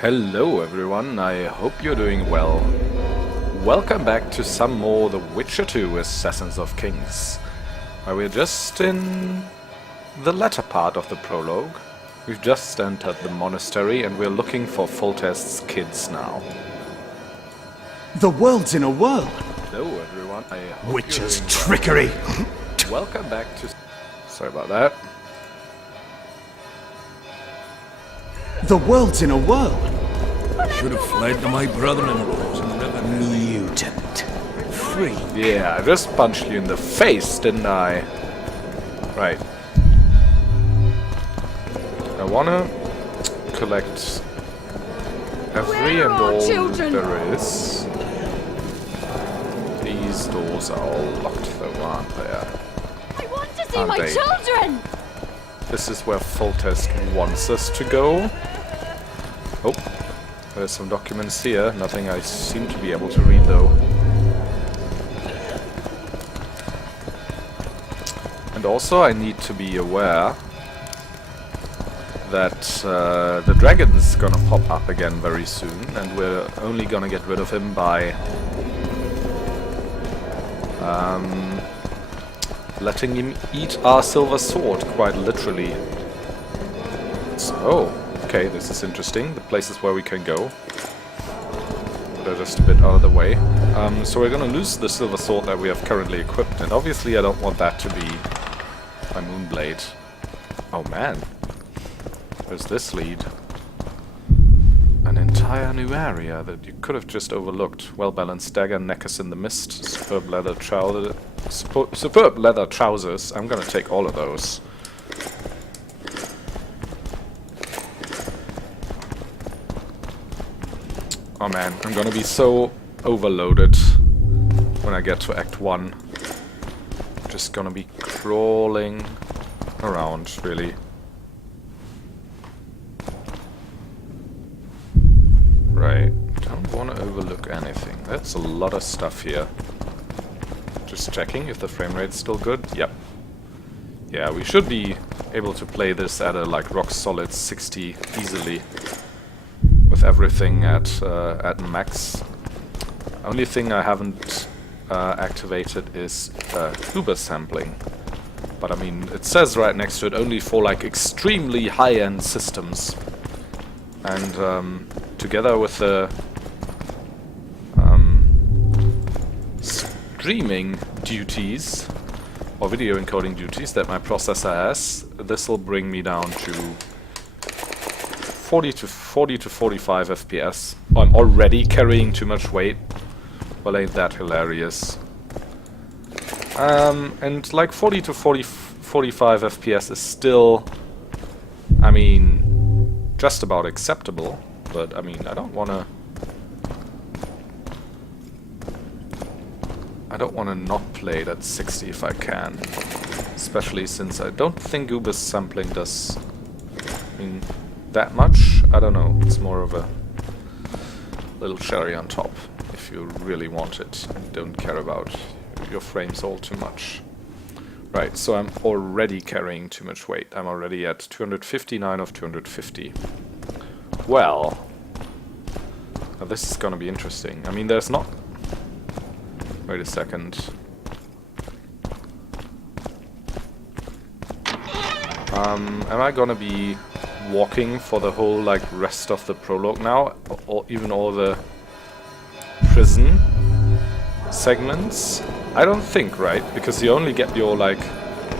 Hello everyone, I hope you're doing well. Welcome back to some more The Witcher 2 Assassins of Kings. We're just in the latter part of the prologue. We've just entered the monastery and we're looking for Foltest's kids now. The world's in a whirl. Hello everyone, I hope Witcher's you're doing trickery. well. Welcome back to... Sorry about that. The world's in a whirl. Should have fled to my brother-in-law's and never Mutant. Free. Yeah, I just punched you in the face, didn't I? Right. I wanna collect every and all there is. These doors are all locked though, aren't they? I want to see Aren't my they? children! This is where Foltest wants us to go. Oh, there's some documents here. Nothing I seem to be able to read though. And also I need to be aware that the dragon's gonna pop up again very soon, and we're only gonna get rid of him by letting him eat our silver sword, quite literally. So, okay, this is interesting. The places where we can go. They're just a bit out of the way. So we're gonna lose the silver sword that we have currently equipped, and obviously I don't want that to be my moonblade. Oh man. Where's this lead? An entire new area that you could have just overlooked. Well-balanced dagger, necklace in the mist, superb leather trousers. I'm gonna take all of those. Oh man, I'm gonna be so overloaded when I get to Act 1. Just gonna be crawling around, really. Right, don't want to overlook anything. That's a lot of stuff here. Just checking if the frame rate's still good. Yep. Yeah, we should be able to play this at a like rock solid 60 easily, with everything at max. Only thing I haven't activated is Uber sampling. But I mean, it says right next to it only for like extremely high-end systems. And together with the streaming duties or video encoding duties that my processor has, this will bring me down to 40 to 45 FPS. Oh, I'm already carrying too much weight. Well, ain't that hilarious? And like 40 to 45 FPS is still, I mean, just about acceptable. But I mean, I don't wanna not play it at 60 if I can. Especially since I don't think Uber's sampling does, I mean, that much. I don't know. It's more of a little cherry on top if you really want it and don't care about your frames all too much. Right, so I'm already carrying too much weight. I'm already at 259 of 250. Well, now this is gonna be interesting. I mean, there's not... Wait a second. Am I gonna be walking for the whole, like, rest of the prologue now? Or even all the prison segments? I don't think, right? Because you only get your, like,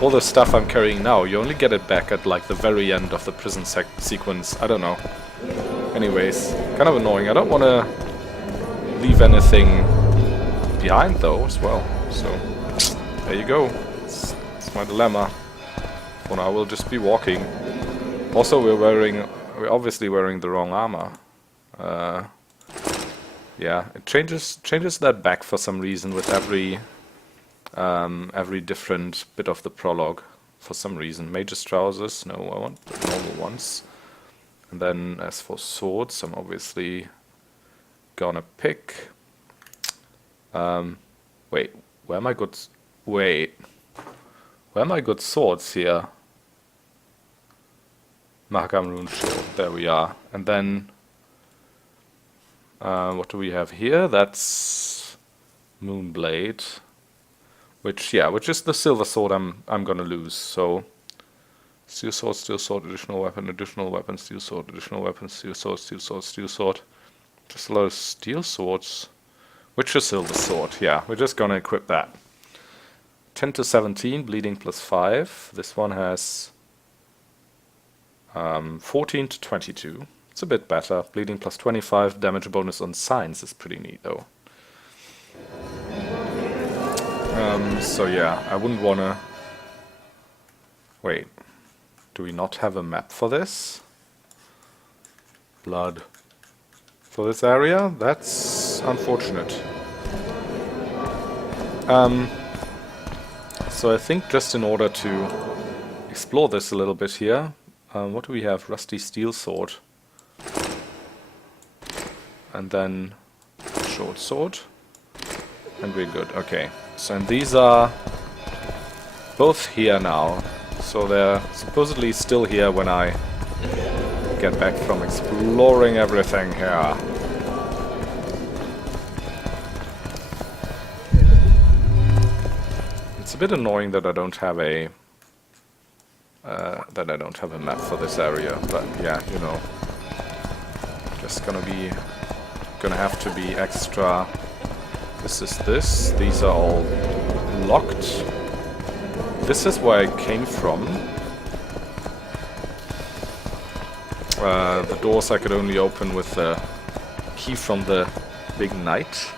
all the stuff I'm carrying now, you only get it back at, like, the very end of the prison sequence. I don't know. Anyways, kind of annoying. I don't want to leave anything behind, though, as well. So, there you go. It's my dilemma. For now, we'll just be walking. Also, we're obviously wearing the wrong armor. Yeah, it changes that back for some reason with every different bit of the prologue. For some reason, mage's trousers. No, I want the normal ones. And then, as for swords, I'm obviously gonna pick. Wait, where are my good? Where are my good swords here? Mahakam Rune Shield. There we are. And then What do we have here? That's Moonblade, which is the silver sword I'm gonna lose. So steel sword, additional weapon, steel sword, additional weapon, steel sword, steel sword, steel sword. Just a lot of steel swords. Which is silver sword? Yeah, we're just gonna equip that. 10 to 17, bleeding plus 5. This one has 14 to 22. It's a bit better. Bleeding plus 25, damage bonus on signs is pretty neat though. So yeah, I wouldn't wanna... Wait, do we not have a map for this? Blood. For this area? That's unfortunate. So I think just in order to explore this a little bit here, what do we have? Rusty steel sword. And then short sword. And we're good. Okay. So and these are both here now. So they're supposedly still here when I get back from exploring everything here. It's a bit annoying that I don't have a map for this area, but yeah, you know, just gonna have to be extra. This is this. These are all locked. This is where I came from. The doors I could only open with the key from the big knight.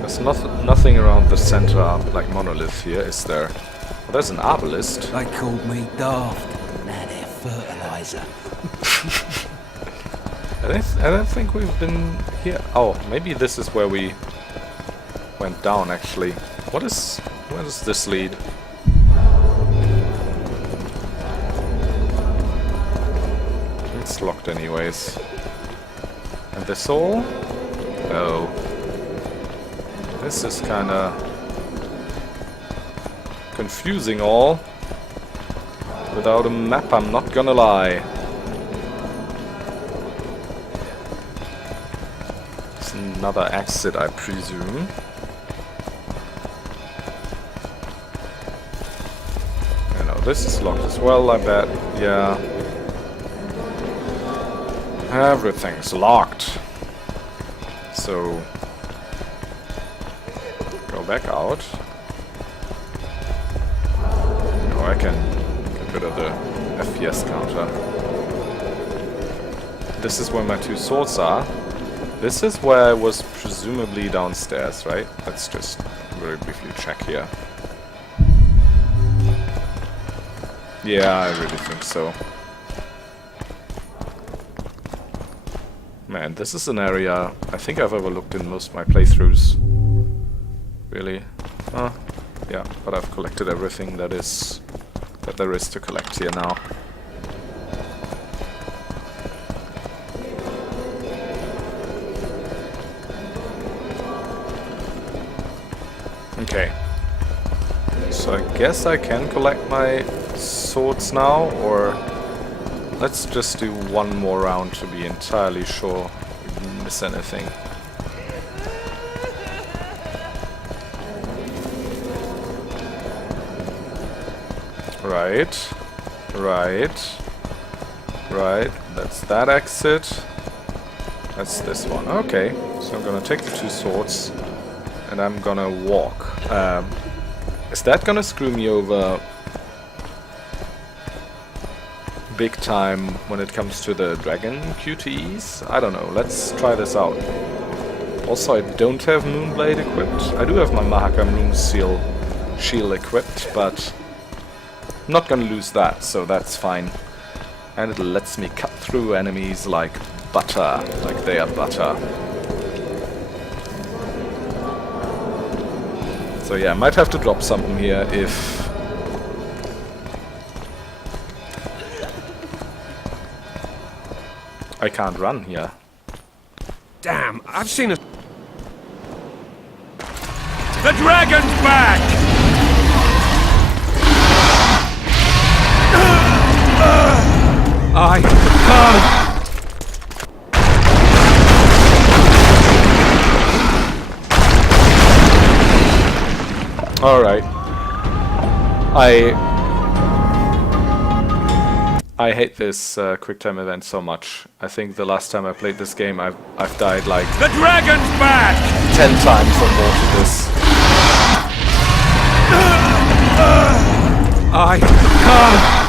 There's nothing around the center like monolith here, is there? Well, there's an arbalist. They called me daft. Now they're fertilizer. I don't think we've been here. Oh, maybe this is where we went down actually. Where does this lead? It's locked anyways. And this all? No. This is kinda confusing all. Without a map, I'm not gonna lie. It's another exit, I presume. You know, this is locked as well, I bet. Yeah. Everything's locked. So go back out. Oh, I can get rid of the FPS counter. This is where my two swords are. This is where I was presumably downstairs, right? Let's just very briefly check here. Yeah, I really think so. Man, this is an area I think I've overlooked in most of my playthroughs. Really? Yeah, but I've collected everything that there is to collect here now. Okay. So I guess I can collect my swords now, or let's just do one more round to be entirely sure we didn't miss anything. Right. That's that exit. That's this one. Okay. So I'm gonna take the two swords and I'm gonna walk. Is that gonna screw me over big time when it comes to the dragon QTEs? I don't know. Let's try this out. Also, I don't have Moonblade equipped. I do have my Mahaka Moon Seal shield equipped, but I'm not gonna lose that, so that's fine. And it lets me cut through enemies like butter, like they are butter. So yeah, I might have to drop something here if... I can't run here. Damn, I've seen a... The dragon's back! I Alright. I hate this quick-time event so much. I think the last time I played this game, I've died like The dragon's back! 10 times or more to this. I can't.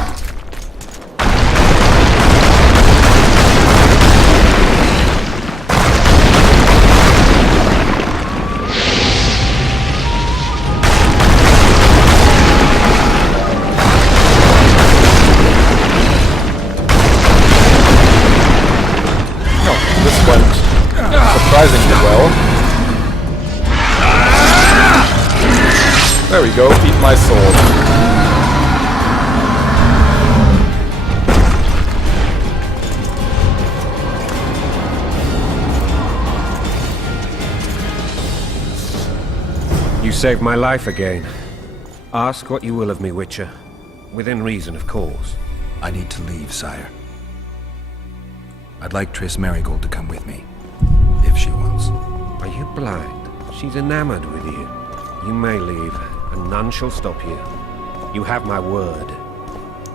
This went surprisingly well. There we go, eat my sword. You saved my life again. Ask what you will of me, Witcher. Within reason, of course. I need to leave, sire. I'd like Triss Marigold to come with me, if she wants. Are you blind? She's enamored with you. You may leave, and none shall stop you. You have my word.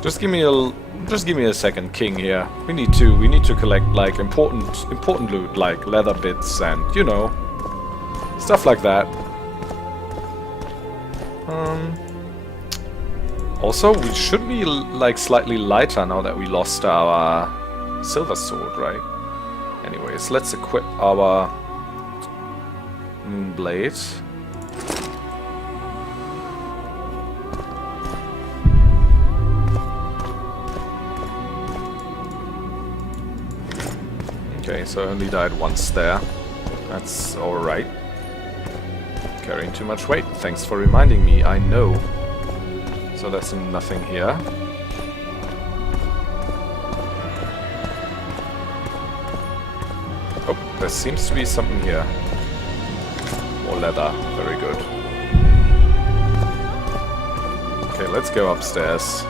Just give me a second, King here. We need to collect like important loot like leather bits and you know stuff like that. Also, we should be like slightly lighter now that we lost our silver sword, right? Anyways, let's equip our blade. Okay, so I only died once there. That's alright. Carrying too much weight. Thanks for reminding me, I know. So there's nothing here. Oh, there seems to be something here. More leather. Very good. Okay, let's go upstairs.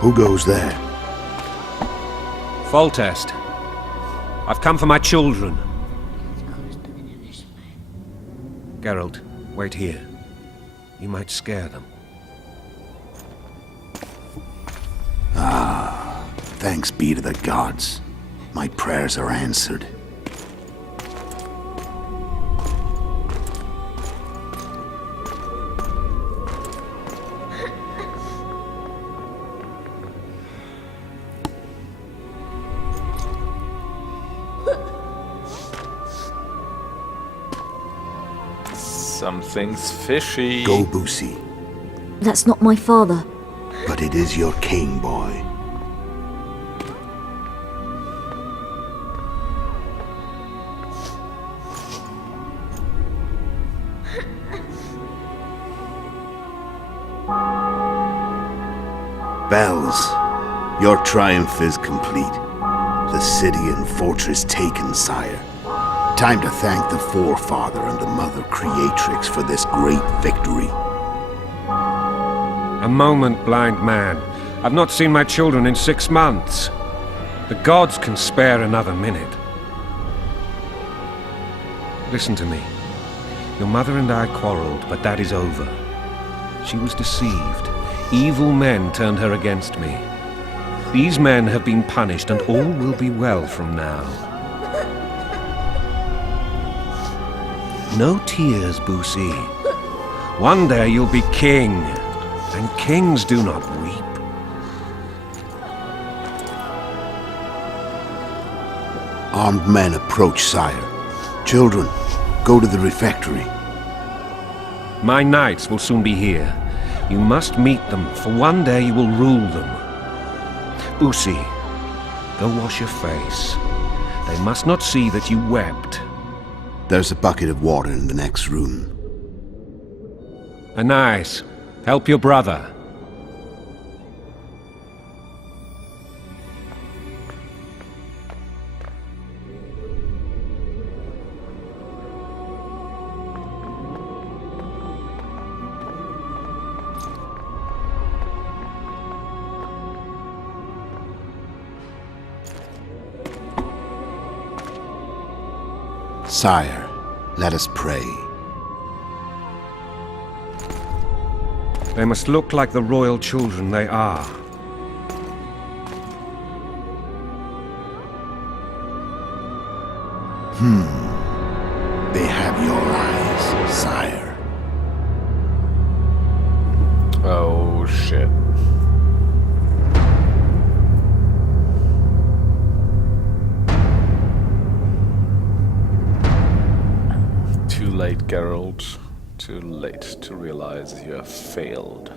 Who goes there? Foltest. I've come for my children. Geralt, wait here. You might scare them. Thanks be to the gods. My prayers are answered. Something's fishy. Go, Boosie. That's not my father. But it is your king, boy. Bells, your triumph is complete. The city and fortress taken, sire. Time to thank the Forefather and the Mother Creatrix for this great victory. A moment, blind man. I've not seen my children in 6 months. The gods can spare another minute. Listen to me. Your mother and I quarreled, but that is over. She was deceived. Evil men turned her against me. These men have been punished, and all will be well from now. No tears, Boosie. One day you'll be king, and kings do not weep. Armed men approach, sire. Children, go to the refectory. My knights will soon be here. You must meet them, for one day you will rule them. Boosie, Go wash your face. They must not see that you wept. There's a bucket of water in the next room. Anais, help your brother. Sire, let us pray. They must look like the royal children they are. They have your eyes, sire. Oh shit. Too late, Geralt. Too late to realize you have failed.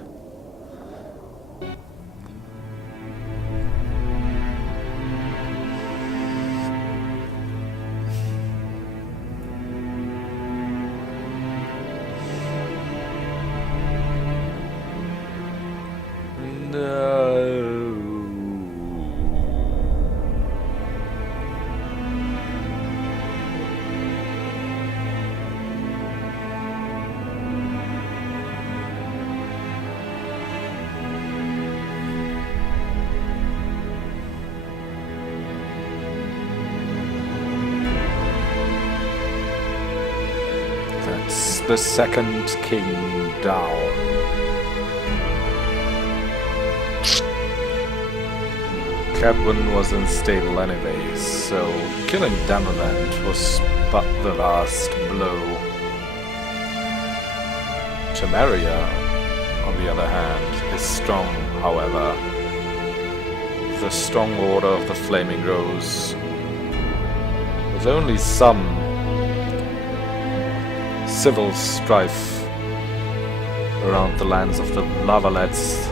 That's the second king down. Cadwin was unstable anyway, so killing Damavand was but the last blow. Temeria, on the other hand, is strong, however. The strong order of the Flaming Rose, with only some civil strife around the lands of the Lavalettes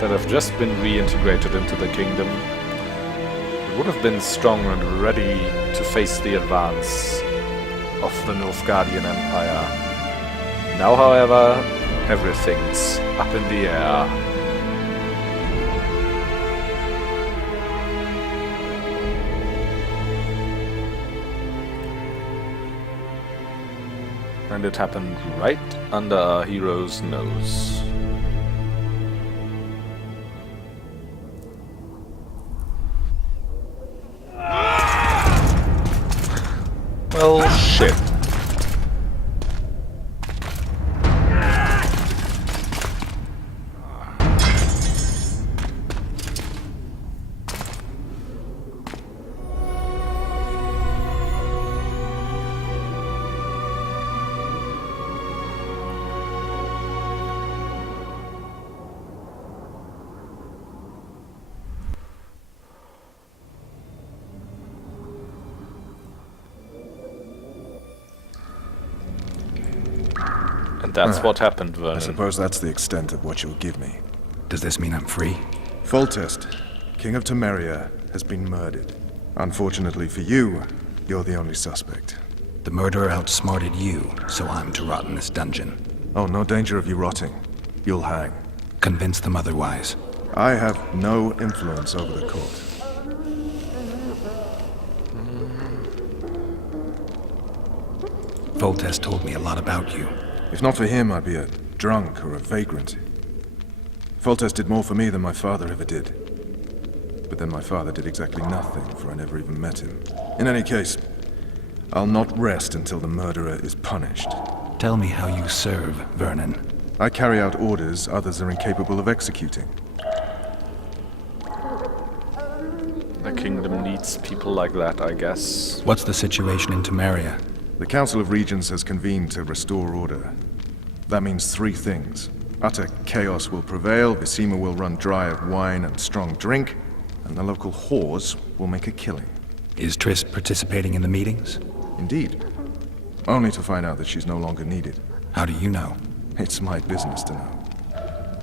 that have just been reintegrated into the kingdom, it would have been strong and ready to face the advance of the Nilfgaardian Empire. Now, however, everything's up in the air. And it happened right under our hero's nose. Well, shit. And that's what happened, Vernon. I suppose that's the extent of what you'll give me. Does this mean I'm free? Foltest, King of Temeria, has been murdered. Unfortunately for you, you're the only suspect. The murderer outsmarted you, so I'm to rot in this dungeon. Oh, no danger of you rotting. You'll hang. Convince them otherwise. I have no influence over the court. Foltest told me a lot about you. If not for him, I'd be a drunk or a vagrant. Foltest did more for me than my father ever did. But then my father did exactly nothing, for I never even met him. In any case, I'll not rest until the murderer is punished. Tell me how you serve, Vernon. I carry out orders others are incapable of executing. The kingdom needs people like that, I guess. What's the situation in Temeria? The Council of Regents has convened to restore order. That means three things. Utter chaos will prevail, Visima will run dry of wine and strong drink, and the local whores will make a killing. Is Triss participating in the meetings? Indeed. Only to find out that she's no longer needed. How do you know? It's my business to know.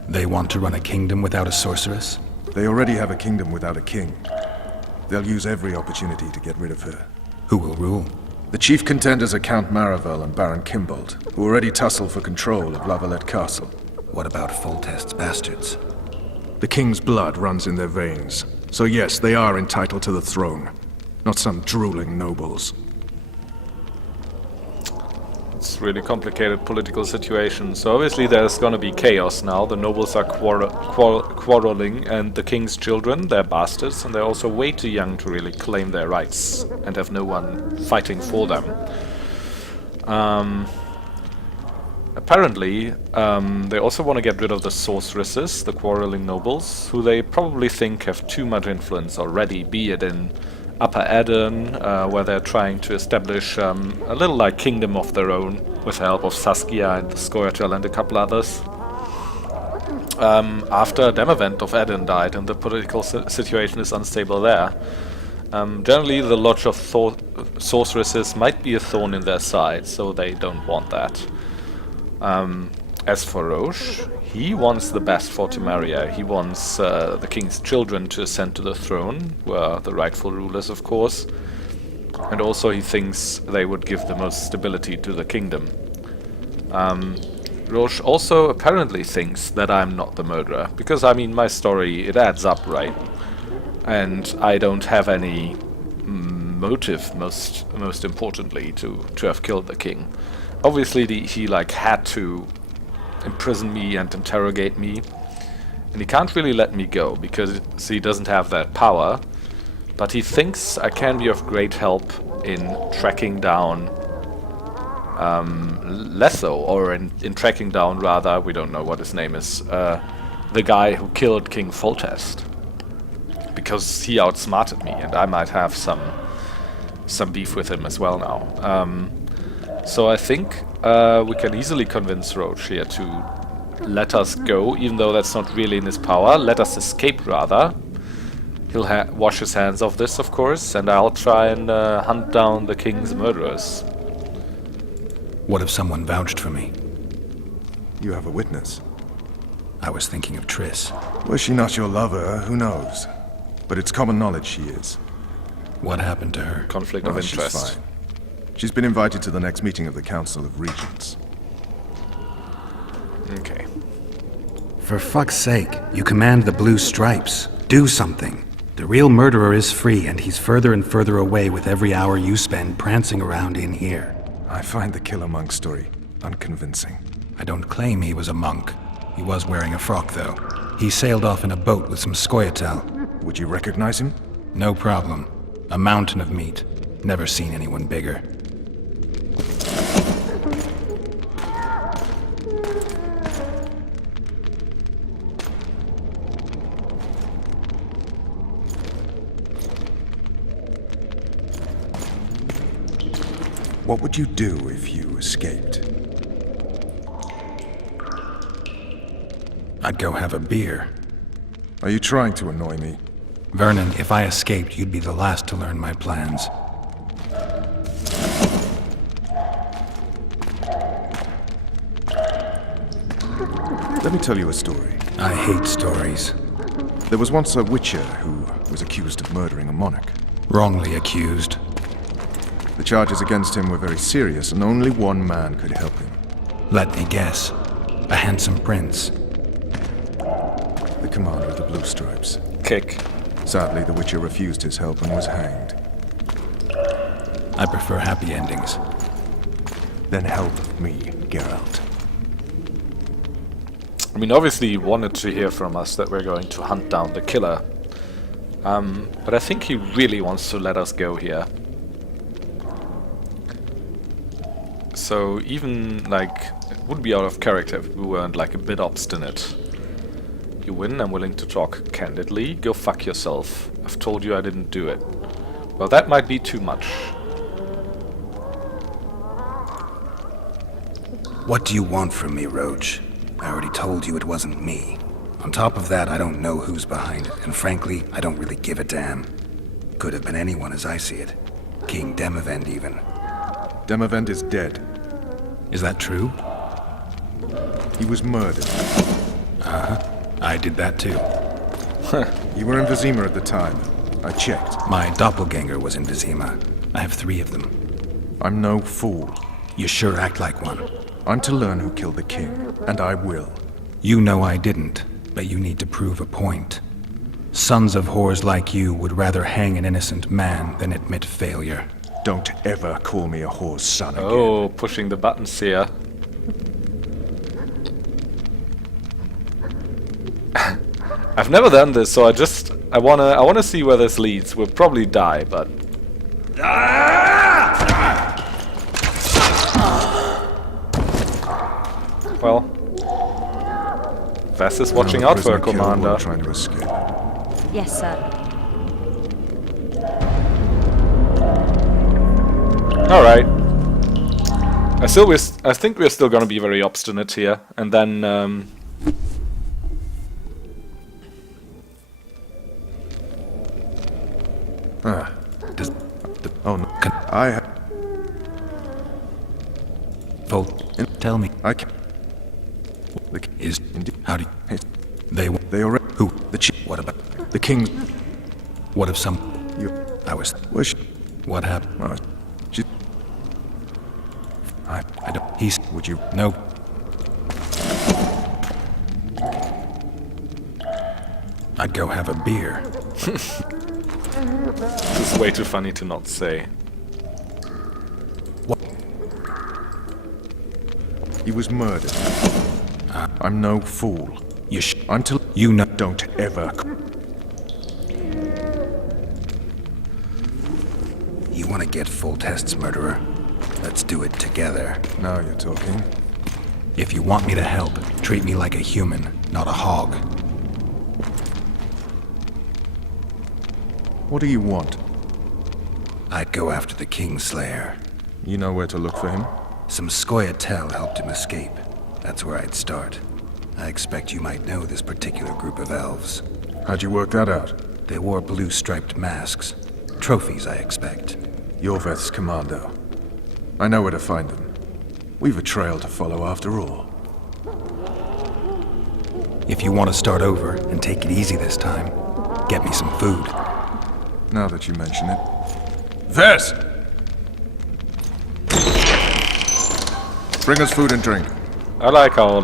They want to run a kingdom without a sorceress? They already have a kingdom without a king. They'll use every opportunity to get rid of her. Who will rule? The chief contenders are Count Maravel and Baron Kimbold, who already tussle for control of Valette Castle. What about Foltest's bastards? The king's blood runs in their veins, so yes, they are entitled to the throne. Not some drooling nobles. It's a really complicated political situation. So obviously there's gonna be chaos now. The nobles are quarreling, and the king's children, they're bastards, and they're also way too young to really claim their rights and have no one fighting for them. Apparently, they also want to get rid of the sorceresses, the quarreling nobles, who they probably think have too much influence already, be it in Upper Aden, where they're trying to establish a little like kingdom of their own with the help of Saskia and the Scoia'tael and a couple others. After Demavend of Aden died and the political situation is unstable there, generally the Lodge of Sorceresses might be a thorn in their side, so they don't want that. As for Roche, he wants the best for Temeria. He wants the king's children to ascend to the throne, who are the rightful rulers, of course. And also he thinks they would give the most stability to the kingdom. Roche also apparently thinks that I'm not the murderer, because, I mean, my story, it adds up, right? And I don't have any motive, most importantly, to have killed the king. Obviously, he like had to imprison me and interrogate me, and he can't really let me go because he doesn't have that power, but he thinks I can be of great help in tracking down Letho, or in tracking down, rather, we don't know what his name is, the guy who killed King Foltest, because he outsmarted me and I might have some beef with him as well now. So I think we can easily convince Roche here to let us go, even though that's not really in his power. Let us escape, rather. He'll wash his hands of this, of course, and I'll try and hunt down the king's murderers. What if someone vouched for me? You have a witness. I was thinking of Triss. Was she not your lover? Who knows? But it's common knowledge she is. What happened to her? Conflict of interest. She's fine. She's been invited to the next meeting of the Council of Regents. Okay. For fuck's sake, you command the blue stripes. Do something. The real murderer is free, and he's further and further away with every hour you spend prancing around in here. I find the Killer Monk story unconvincing. I don't claim he was a monk. He was wearing a frock, though. He sailed off in a boat with some Scoia'tael. Would you recognize him? No problem. A mountain of meat. Never seen anyone bigger. What would you do if you escaped? I'd go have a beer. Are you trying to annoy me? Vernon, if I escaped, you'd be the last to learn my plans. Let me tell you a story. I hate stories. There was once a witcher who was accused of murdering a monarch. Wrongly accused. The charges against him were very serious, and only one man could help him. Let me guess. A handsome prince. The commander of the Blue Stripes. Kick. Sadly, the witcher refused his help and was hanged. I prefer happy endings. Then help me, Geralt. I mean, obviously he wanted to hear from us that we're going to hunt down the killer. But I think he really wants to let us go here. So even, like, it would be out of character if we weren't, like, a bit obstinate. You win, I'm willing to talk candidly. Go fuck yourself. I've told you I didn't do it. Well, that might be too much. What do you want from me, Roche? I already told you it wasn't me. On top of that, I don't know who's behind it, and frankly, I don't really give a damn. Could have been anyone as I see it. King Demavend, even. Demavend is dead. Is that true? He was murdered. I did that too. You were in Vizima at the time. I checked. My doppelganger was in Vizima. I have 3 of them. I'm no fool. You sure act like one. I'm to learn who killed the king, and I will. You know I didn't, but you need to prove a point. Sons of whores like you would rather hang an innocent man than admit failure. Don't ever call me a whore's son again. Oh, pushing the buttons here. I've never done this, so I wanna see where this leads. We'll probably die, but well, Vess is watching out for her commander. Trying to escape. Yes, sir. All right. I think we're still gonna be very obstinate here, and then. Oh no! I have. Tell me. I can. Is how do you, They already. who? The chief. What about The king. what if some? You. I was. Was she? What happened? She. I don't. He's. Would you? No. I'd go have a beer. This is way too funny to not say. What? He was murdered. I'm no fool. Until you know. Don't ever. You want to get Foltest's murderer? Let's do it together. Now you're talking. If you want me to help, treat me like a human, not a hog. What do you want? I'd go after the Kingslayer. You know where to look for him? Some Scoia'tael helped him escape. That's where I'd start. I expect you might know this particular group of elves. How'd you work that out? They wore blue-striped masks. Trophies, I expect. You're Veth's commando. I know where to find them. We've a trail to follow after all. If you want to start over and take it easy this time, get me some food. Now that you mention it. Vess! Bring us food and drink. I like how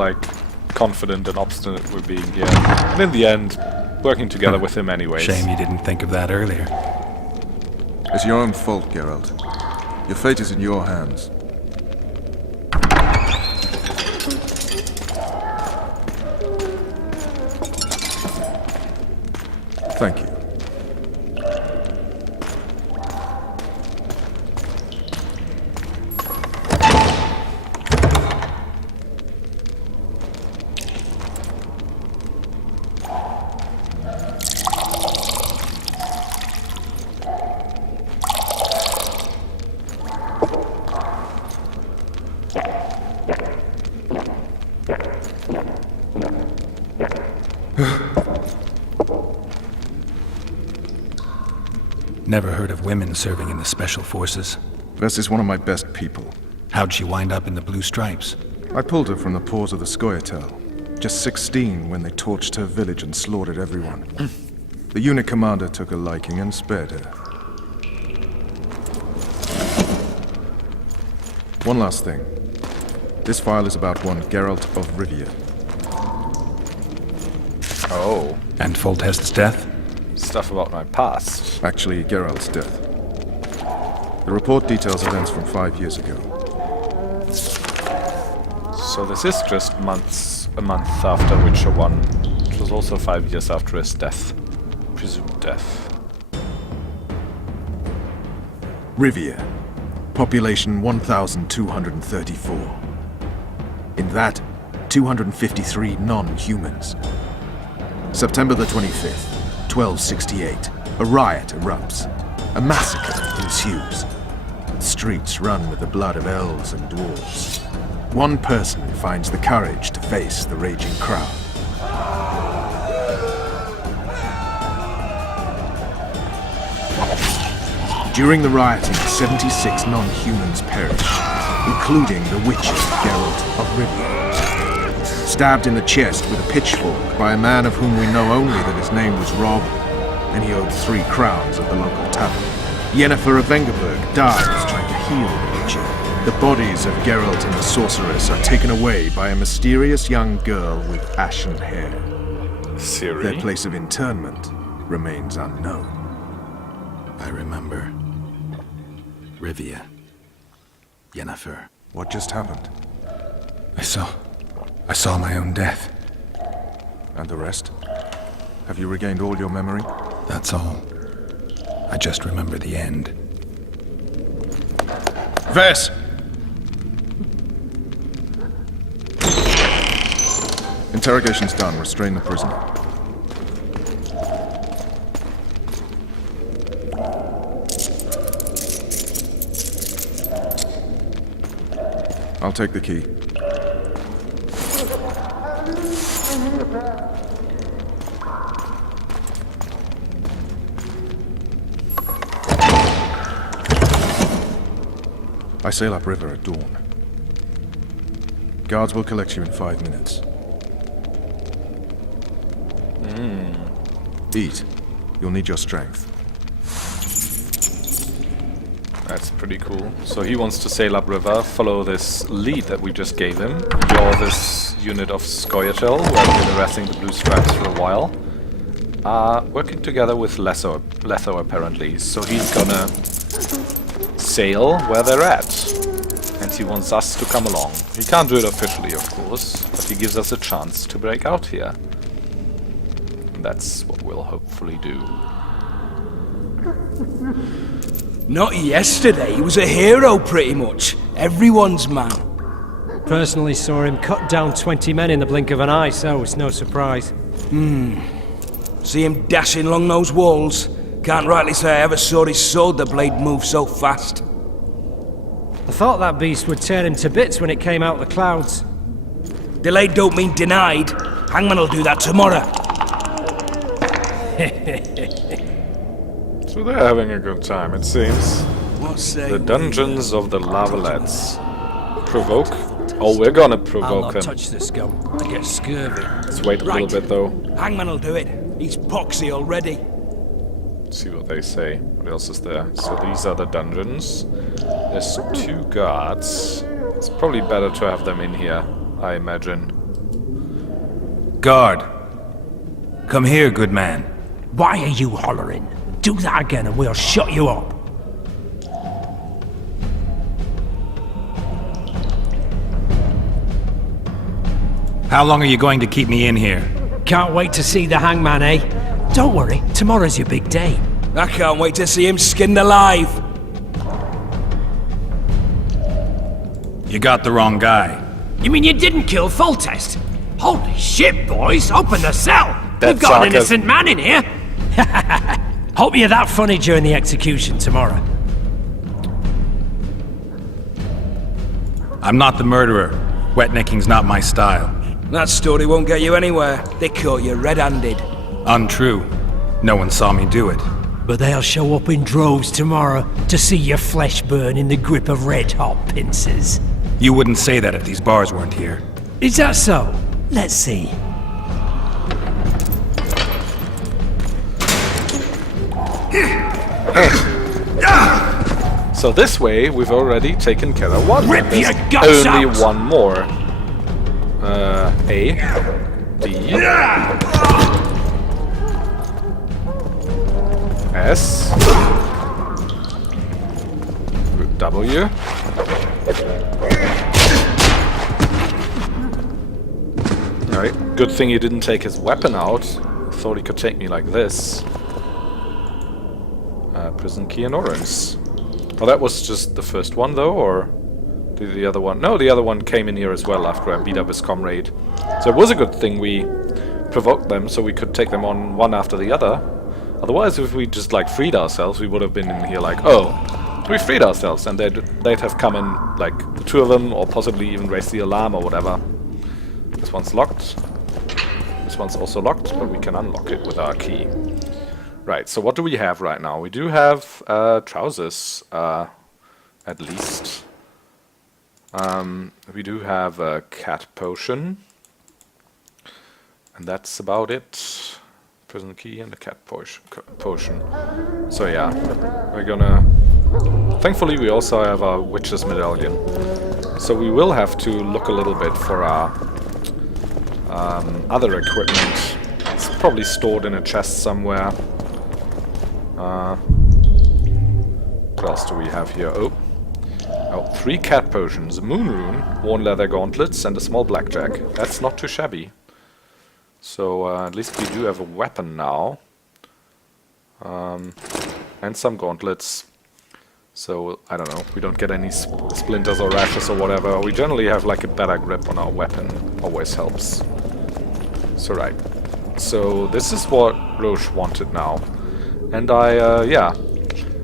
confident and obstinate we're being here, and in the end, working together with him anyways. Shame you didn't think of that earlier. It's your own fault, Geralt. Your fate is in your hands. Thank you. Never heard of women serving in the Special Forces. Vess is one of my best people. How'd she wind up in the Blue Stripes? I pulled her from the paws of the Scoia'tael. Just 16 when they torched her village and slaughtered everyone. The unit commander took a liking and spared her. One last thing. This file is about one Geralt of Rivia. Oh. And Foltest's death? Stuff about my past. Actually, Geralt's death. The report details events from 5 years ago. So this is just a month after Witcher 1, which was also 5 years after his death. Presumed death. Rivia. Population 1,234. In that, 253 non-humans. September the 25th, 1268. A riot erupts. A massacre ensues. The streets run with the blood of elves and dwarves. One person finds the courage to face the raging crowd. During the rioting, 76 non-humans perished, including the witcher Geralt of Rivia. Stabbed in the chest with a pitchfork by a man of whom we know only that his name was Rob, and he owed 3 crowns at the local tavern. Yennefer of Vengerberg dies trying to heal the aged. The bodies of Geralt and the sorceress are taken away by a mysterious young girl with ashen hair. Siri? Their place of interment remains unknown. I remember. Rivia. Yennefer. What just happened? I saw my own death. And the rest? Have you regained all your memory? That's all. I just remember the end. Vess! Interrogation's done. Restrain the prisoner. I'll take the key. I sail upriver at dawn. Guards will collect you in 5 minutes. Eat. You'll need your strength. That's pretty cool. So he wants to sail upriver, follow this lead that we just gave him. You're this unit of Scoia'tael, who have been harassing the Blue Stripes for a while. Working together with Letho apparently. So he's gonna sail where they're at. And he wants us to come along. He can't do it officially, of course, but he gives us a chance to break out here. And that's what we'll hopefully do. Not yesterday, he was a hero pretty much. Everyone's man. Personally saw him cut down 20 men in the blink of an eye, so it's no surprise. See him dashing along those walls. Can't rightly say I ever saw his sword the blade move so fast. I thought that beast would tear him to bits when it came out of the clouds. Delayed don't mean denied. Hangman'll do that tomorrow. So they're having a good time, it seems. The The dungeons of the Lavalettes. Provoke? Oh, we're gonna I'll provoke not them. touch the scum. I get scurvy. Let's wait a little bit though. Hangman'll do it. He's poxy already. See what they say. What else is there? So these are the dungeons. There's 2 guards. It's probably better to have them in here, I imagine. Guard! Come here, good man. Why are you hollering? Do that again and we'll shut you up. How long are you going to keep me in here? Can't wait to see the hangman, eh? Don't worry, tomorrow's your big day. I can't wait to see him skinned alive. You got the wrong guy. You mean you didn't kill Foltest? Holy shit, boys! Open the cell! That's We've got an sarcasm. innocent man in here! Hope you're that funny during the execution tomorrow. I'm not the murderer. Wetnecking's not my style. That story won't get you anywhere. They caught you red-handed. Untrue. No one saw me do it. But they'll show up in droves tomorrow to see your flesh burn in the grip of red-hot pincers. You wouldn't say that if these bars weren't here. Is that so? Let's see. So this way, we've already taken care of one. Rip and there's your guts only out! one more. A. B. S. W. Alright, good thing he didn't take his weapon out. Thought he could take me like this. Prison key and orange. Oh, that was just the first one though, or did the other one? No, the other one came in here as well after I beat up his comrade. So it was a good thing we provoked them so we could take them on one after the other. Otherwise, if we just like freed ourselves, we would have been in here like, oh, we freed ourselves, and they'd have come in like the 2 of them, or possibly even raised the alarm or whatever. This one's locked. This one's also locked, but we can unlock it with our key. Right, so what do we have right now? We do have trousers, at least. We do have a cat potion. And that's about it. Prison key and a cat potion. So yeah, we're gonna... Thankfully we also have our witch's medallion. So we will have to look a little bit for our other equipment. It's probably stored in a chest somewhere. What else do we have here? Oh, 3 cat potions, a moon rune, worn leather gauntlets, and a small blackjack. That's not too shabby. So at least we do have a weapon now. And some gauntlets. So, I don't know, we don't get any splinters or rashes or whatever. We generally have like a better grip on our weapon. Always helps. So right. So this is what Roche wanted now. And yeah.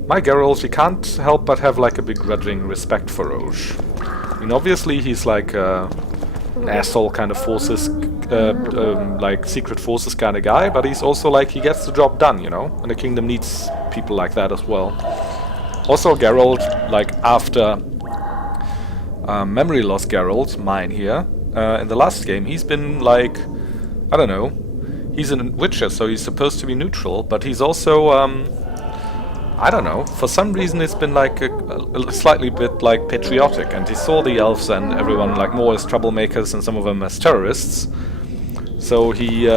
My Geralt, he can't help but have like a begrudging respect for Roche. I mean, obviously he's like an asshole kind of forces, like secret forces kind of guy, but he's also like, he gets the job done, you know? And the kingdom needs people like that as well. Also Geralt, like after memory loss Geralt, mine here, in the last game, he's been like, I don't know, he's a witcher, so he's supposed to be neutral, but he's also, I don't know, for some reason it's been like a slightly bit like patriotic, and he saw the elves and everyone like more as troublemakers and some of them as terrorists. So he,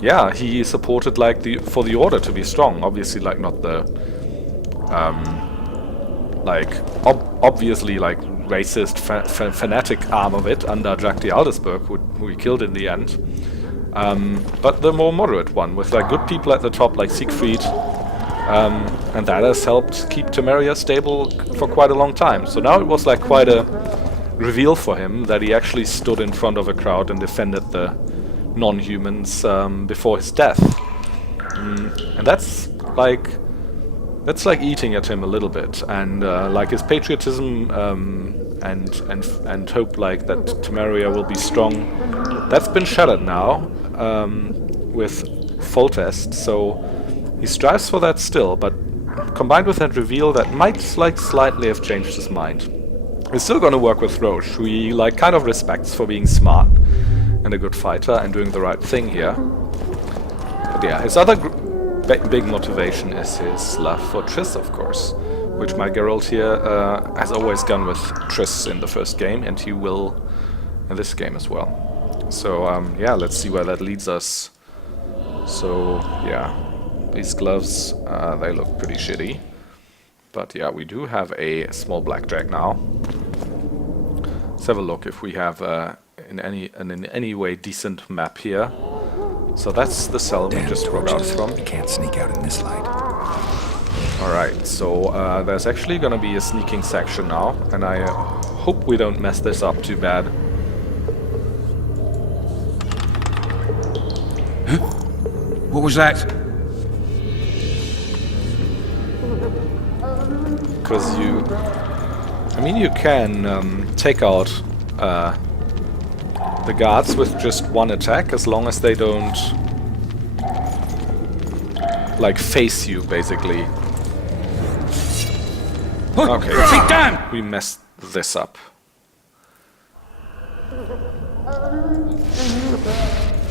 yeah, he supported like for the order to be strong, obviously like not the, like obviously like racist fanatic arm of it under Jack the Aldersberg, who he killed in the end. But the more moderate one, with like good people at the top like Siegfried, and that has helped keep Temeria stable for quite a long time. So now it was like quite a reveal for him that he actually stood in front of a crowd and defended the non-humans before his death. And that's like eating at him a little bit, and like his patriotism and hope like that Temeria will be strong, that's been shattered now with Foltest. So he strives for that still, but combined with that reveal, that might like slightly have changed his mind. He's still going to work with Roche, who he like kind of respects for being smart and a good fighter and doing the right thing here. But yeah, his other big motivation is his love for Triss, of course, which my Geralt here has always gone with Triss in the first game, and he will in this game as well. So yeah, let's see where that leads us. So yeah, these gloves, they look pretty shitty. But yeah, we do have a small blackjack now. Let's have a look if we have in any way decent map here. So that's the cell we just rode out from. You can't sneak out in this light. Alright, so there's actually gonna be a sneaking section now, and I hope we don't mess this up too bad. Huh? What was that? Because you... I mean, you can take out the guards with just one attack, as long as they don't like face you, basically. Okay, sit down! We messed this up.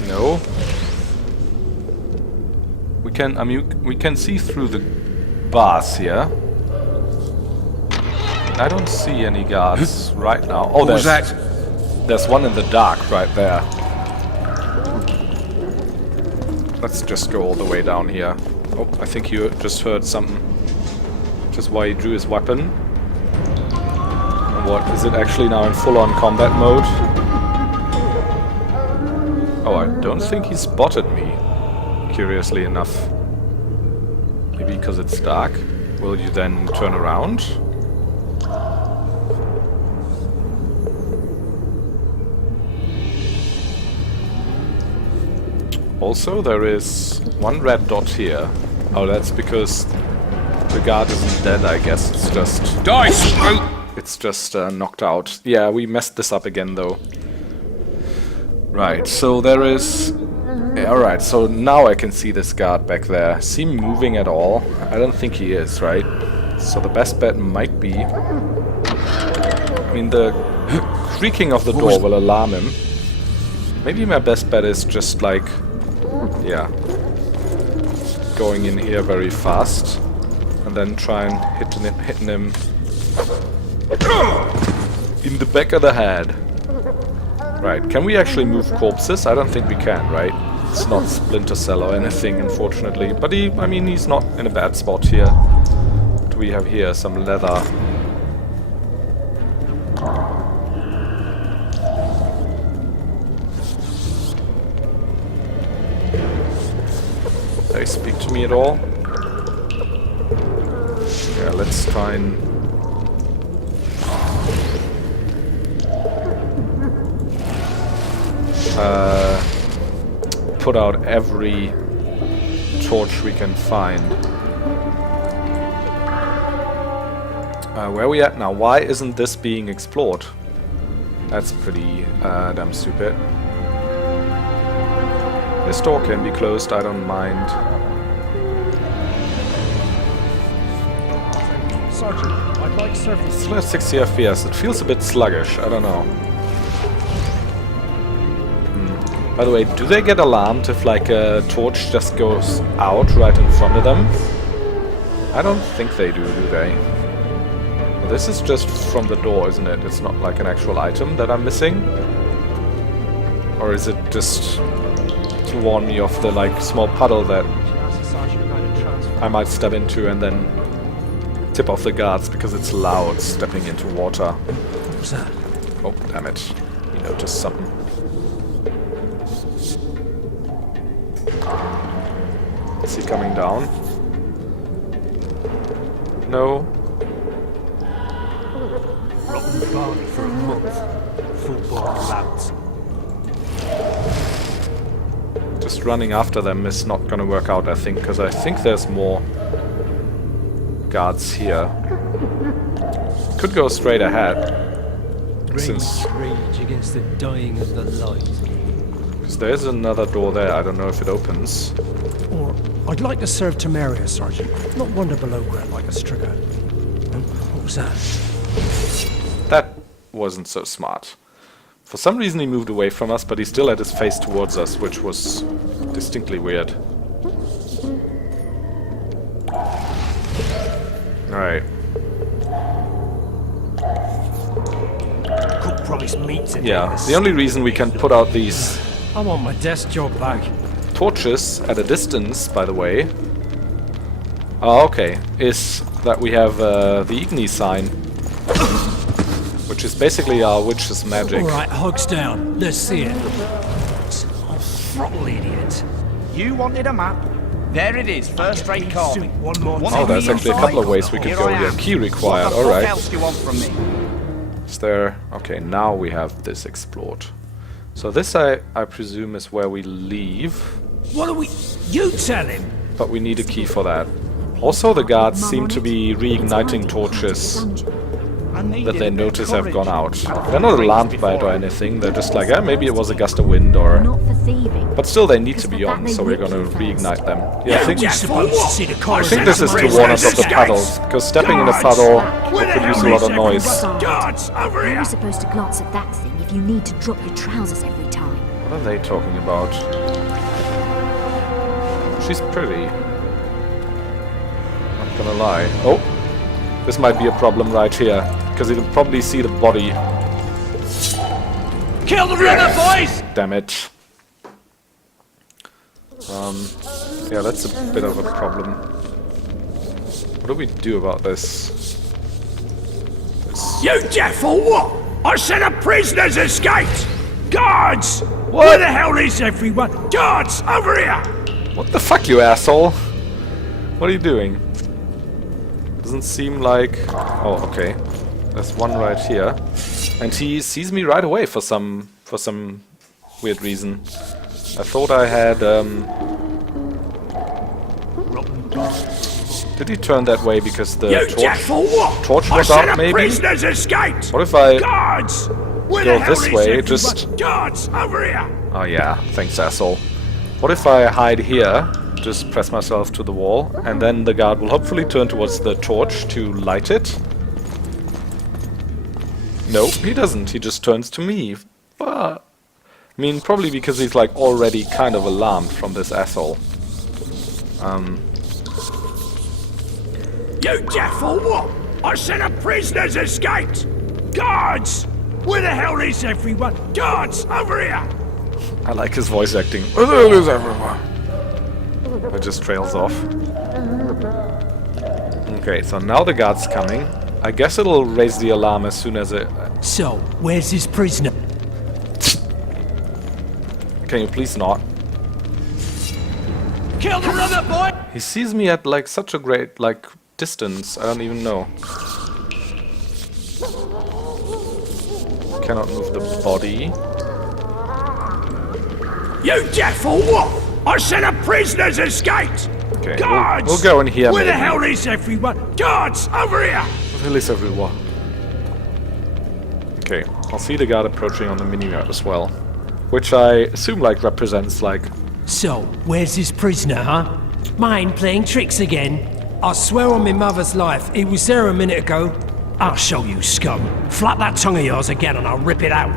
No. We can, I mean, we can see through the bars here. I don't see any guards right now. Oh, there's that? There's one in the dark right there. Let's just go all the way down here. Oh, I think you just heard something. Just why he drew his weapon. And what, is it actually now in full-on combat mode? Oh, I don't think he spotted me, curiously enough. Maybe because it's dark. Will you then turn around? Also, there is one red dot here. Oh, that's because the guard isn't dead, I guess. It's just... Dice! It's just knocked out. Yeah, we messed this up again, though. Right, so there is... Yeah, alright, so now I can see this guard back there. Is he moving at all? I don't think he is, right? So the best bet might be... I mean, the creaking of the door will alarm him. Maybe my best bet is just, like... Yeah. Going in here very fast. And then try and hitting him in the back of the head. Right, can we actually move corpses? I don't think we can, right? It's not Splinter Cell or anything, unfortunately. But I mean, he's not in a bad spot here. What do we have here? Some leather. They speak to me at all? Yeah, let's try and... put out every torch we can find. Where are we at now? Why isn't this being explored? That's pretty damn stupid. This door can be closed, I don't mind. Sergeant, I'd like surface. It's 60 FPS. It feels a bit sluggish. I don't know. By the way, do they get alarmed if like a torch just goes out right in front of them? I don't think they do they? Well, this is just from the door, isn't it? It's not like an actual item that I'm missing? Or is it just to warn me of the like small puddle that I might step into and then tip off the guards because it's loud stepping into water? What was that? Oh, damn it. You noticed something. Is he coming down? No. Rotten barley for a month. Full-boiled lads. Just running after them is not gonna work out, I think, because I think there's more guards here. Could go straight ahead. Since Rage against the dying of the light. because there's another door there. I don't know if it opens. Or, I'd like to serve Temeria, Sergeant. Not wander below ground like a striker. What was that? That wasn't so smart. For some reason he moved away from us, but he still had his face towards us, which was distinctly weird. Alright. Cook promised meat today. Yeah, the only reason we can put out these I want my desk job back. torches at a distance, by the way. Oh, okay. Is that we have the Igni sign, which is basically our witch's magic. Alright, hogs down. Let's see it. Oh, throttle idiot. You wanted a map. There it is, first-rate carving. One more Oh, there's actually a couple of ways we could go here. Key required, What alright. else do you want from me? Is there... Okay, now we have this explored. So this, I presume, is where we leave. What are we... You tell him! But we need a key for that. Also, the guards seem to be reigniting torches that they notice have gone out. They're not alarmed by it or anything, they're just like, maybe it was a gust of wind or... Not for thieving. But still, they need to be on, so we're gonna reignite them. Yeah, I think supposed to see the this is to warn us of the puddles, because stepping in a puddle will produce a lot of noise. Guards, over How are you supposed to glance at that thing if you need to drop your trousers every time? What are they talking about? She's pretty. Not gonna lie. Oh! This might be a problem right here, because you can probably see the body. Kill the runner, boys! Damn it. Yeah, that's a bit of a problem. What do we do about this? You deaf or what? I said a prisoner's escaped! Guards! Where the hell is everyone? Guards, over here! What the fuck, you asshole? What are you doing? Doesn't seem like... Oh, okay. There's one right here. And he sees me right away for some weird reason. I thought I had... Did he turn that way because the torch was out, maybe? Prisoners escaped! What if I Guards! go this way, just... Guards, over here! Oh yeah, thanks, asshole. What if I hide here, just press myself to the wall, and then the guard will hopefully turn towards the torch to light it? Nope, he doesn't. He just turns to me. I mean, probably because he's like already kind of alarmed from this asshole. You deaf or what? I said a prisoner's escaped! Guards! Where the hell is everyone? Guards, over here! I like his voice acting. Where the hell is everyone? It just trails off. Okay, so now the guard's coming. I guess it'll raise the alarm as soon as it... So, where's this prisoner? Can you please not? Kill the brother, boy! He sees me at like such a great like distance. I don't even know. Cannot move the body. You deaf or what? I said a prisoner's escaped! Okay, Guards! we'll go in here. Where maybe. the hell is everyone? Guards, over here! Where is everyone? Okay, I'll see the guard approaching on the minimap as well, which I assume like represents like. So, where's this prisoner, huh? Mind playing tricks again? I swear on my mother's life, he was there a minute ago. I'll show you, scum. Flap that tongue of yours again and I'll rip it out.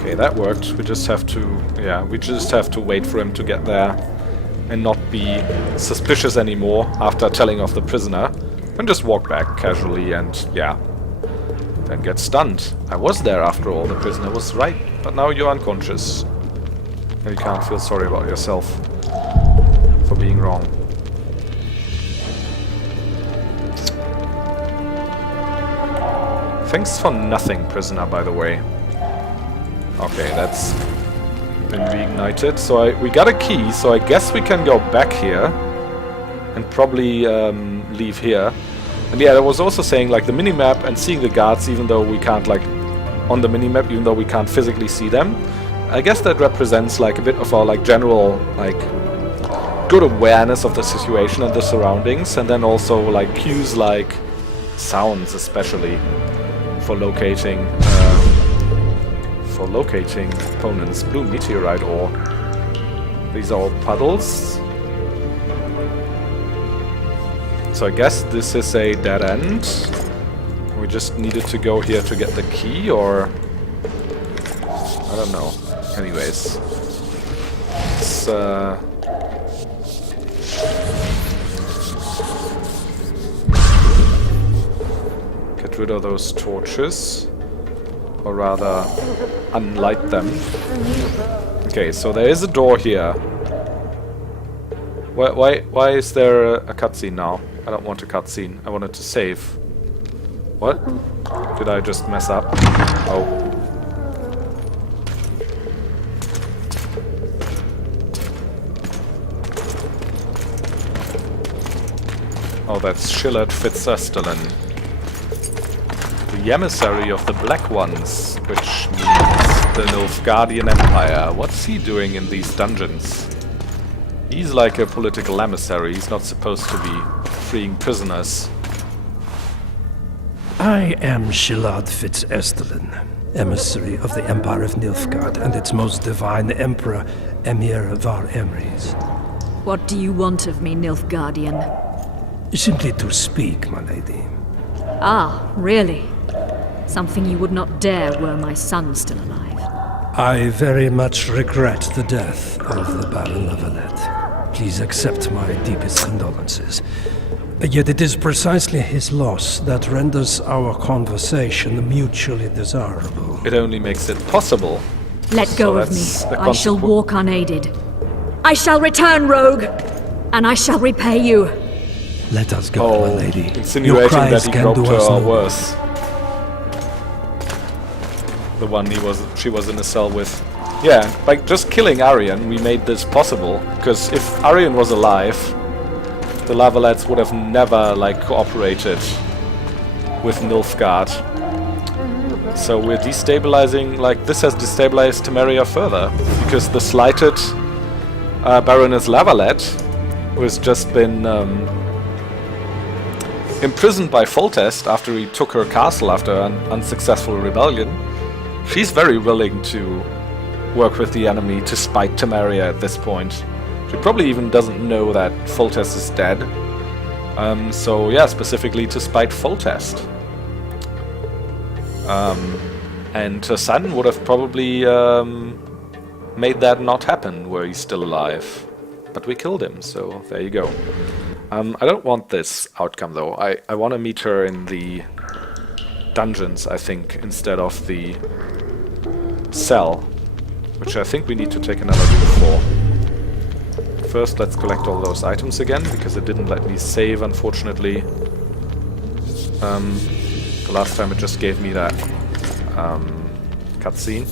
Okay, that worked. We just have to, we just have to wait for him to get there and not be suspicious anymore after telling off the prisoner, and just walk back casually and, then get stunned. I was there after all, the prisoner was right, but now you're unconscious. And you can't feel sorry about yourself for being wrong. Thanks for nothing, prisoner, by the way. Okay, that's been reignited. So we got a key, so I guess we can go back here and probably leave here. And yeah, I was also saying like the minimap and seeing the guards, even though we can't like on the minimap, even though we can't physically see them. I guess that represents like a bit of our like general like good awareness of the situation and the surroundings, and then also like cues like sounds, especially for locating opponents. Blue meteorite ore. These are all puddles. So I guess this is a dead end. We just needed to go here to get the key, or I don't know. Anyways, let's get rid of those torches, or rather unlight them. Okay, so there is a door here. Why is there a cutscene now? I don't want a cutscene. I wanted to save. What? Did I just mess up? Oh. Oh, that's Shillard Fitzestalen, the emissary of the Black Ones, which means the Nilfgaardian Empire. What's he doing in these dungeons? He's like a political emissary. He's not supposed to be freeing prisoners. I am Shillard Fitzestalen, emissary of the Empire of Nilfgaard and its most divine Emperor, Emir Var Emrys. What do you want of me, Nilfgaardian? Simply to speak, my lady. Ah, really? Something you would not dare were my son still alive. I very much regret the death of the Baron of Valette. Please accept my deepest condolences. Yet it is precisely his loss that renders our conversation mutually desirable. It only makes it possible. Let go of me. I shall walk unaided. I shall return, rogue, and I shall repay you. Let us go, my lady. Insinuating that he groped her or worse. The one she was in a cell with. Yeah, by just killing Aryan, we made this possible. Because if Aryan was alive, the Lavalettes would have never, like, cooperated with Nilfgaard. So we're destabilizing, like, this has destabilized Temeria further. Because the slighted Baroness Lavalette, who has just been imprisoned by Foltest after he took her castle after an unsuccessful rebellion, she's very willing to work with the enemy to spite Temeria at this point. She probably even doesn't know that Foltest is dead. So yeah, specifically to spite Foltest. And Sun would have probably made that not happen were he still alive. But we killed him, so there you go. I don't want this outcome though. I want to meet her in the dungeons, I think, instead of the cell, which I think we need to take another look for. First, let's collect all those items again, because it didn't let me save, unfortunately. The last time it just gave me that cutscene.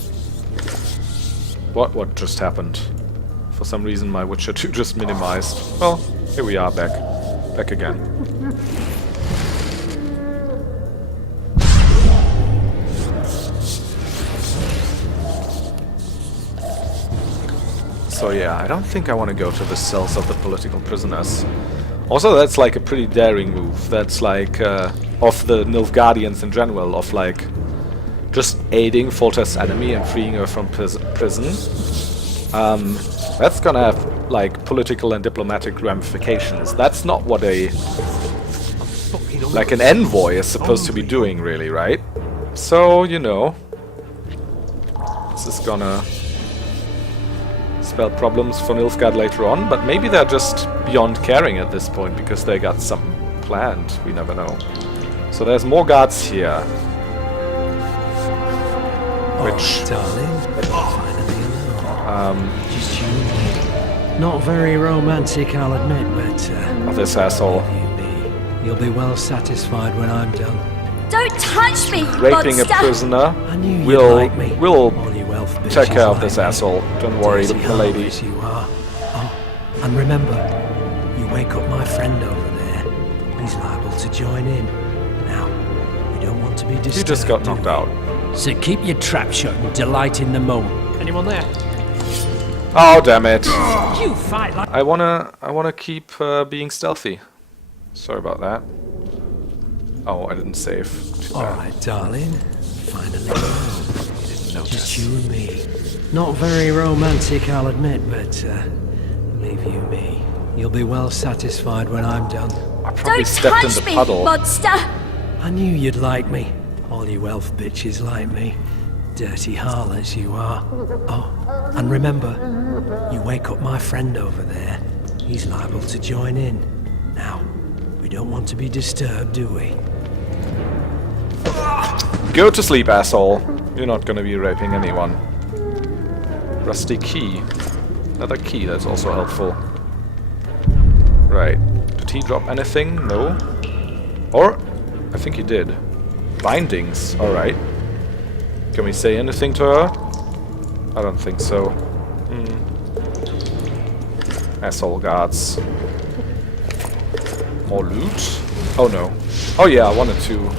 What just happened? For some reason my Witcher 2 just minimized. Well, here we are back again. So yeah, I don't think I want to go to the cells of the political prisoners. Also, that's like a pretty daring move. That's like, of the Nilfgaardians in general, of like, just aiding Foltest's enemy and freeing her from prison. That's gonna have, like, political and diplomatic ramifications. That's not what a, like, an envoy is supposed to be doing, really, right? So, you know, this is gonna spell problems for Nilfgaard later on, but maybe they're just beyond caring at this point because they got something planned. We never know. So there's more guards here. Which... darling. Finally alone. Just you and me. Not very romantic, I'll admit, but... oh, this asshole. You'll be well satisfied when I'm done. Don't touch me, Raping monster! a prisoner. I knew you'd We'll like me. we'll All you elf take care bitches of this like me. asshole. Don't worry, Dirty the lady. harlots you are. Oh, and remember, you wake up my friend over there. He's liable to join in. Now, we don't want to be disturbed. He just got knocked out. So keep your trap shut and delight in the moment. Anyone there? Oh, damn it. You fight like... I wanna keep being stealthy. Sorry about that. Oh, I didn't save. Too bad. Alright, darling. Finally alone. Just you and me. Not very romantic, I'll admit, but leave you me. You'll be well satisfied when I'm done. I probably Don't stepped in touch the me, puddle. monster! I knew you'd like me. All you elf bitches like me. Dirty harlots you are. Oh, and remember, you wake up my friend over there. He's liable to join in. Now, we don't want to be disturbed, do we? Go to sleep, asshole. You're not gonna be raping anyone. Rusty key. Another key, that's also helpful. Right. Did he drop anything? No. Or, I think he did. Bindings, alright. Can we say anything to her? I don't think so. Asshole guards. More loot? Oh no. Oh yeah, I wanted to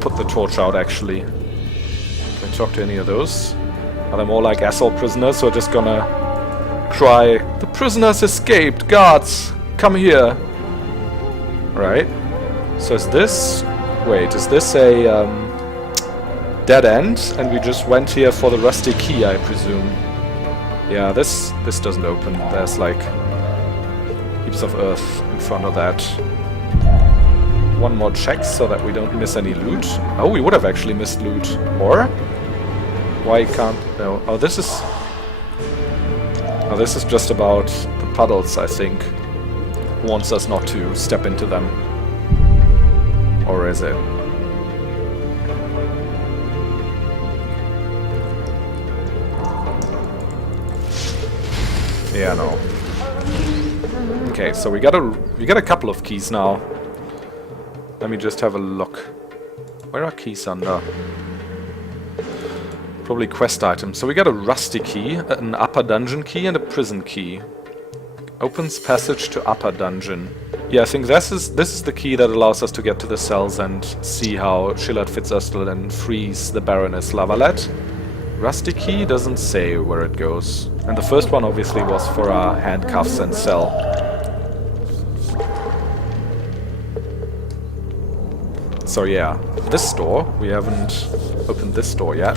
put the torch out actually. Can I talk to any of those? Are they more like asshole prisoners who are just gonna cry, "The prisoners escaped! Guards! Come here!" Right? So is this... Wait, is this a dead end? And we just went here for the rusty key, I presume. Yeah, this doesn't open. There's like heaps of earth in front of that. One more check so that we don't miss any loot. Oh, we would have actually missed loot. Or? Why can't... No. Oh, this is... Oh, this is just about the puddles, I think. Wants us not to step into them. Or is it? Yeah, no. Okay, so we got a couple of keys now. Let me just have a look. Where are keys under? Probably quest items. So we got a rusty key, an upper dungeon key, and a prison key. Opens passage to upper dungeon. Yeah, I think this is the key that allows us to get to the cells and see how Shillard Fitzustel and frees the Baroness Valette. Rusty key doesn't say where it goes. And the first one obviously was for our handcuffs and cell. So yeah, this door, we haven't opened this door yet.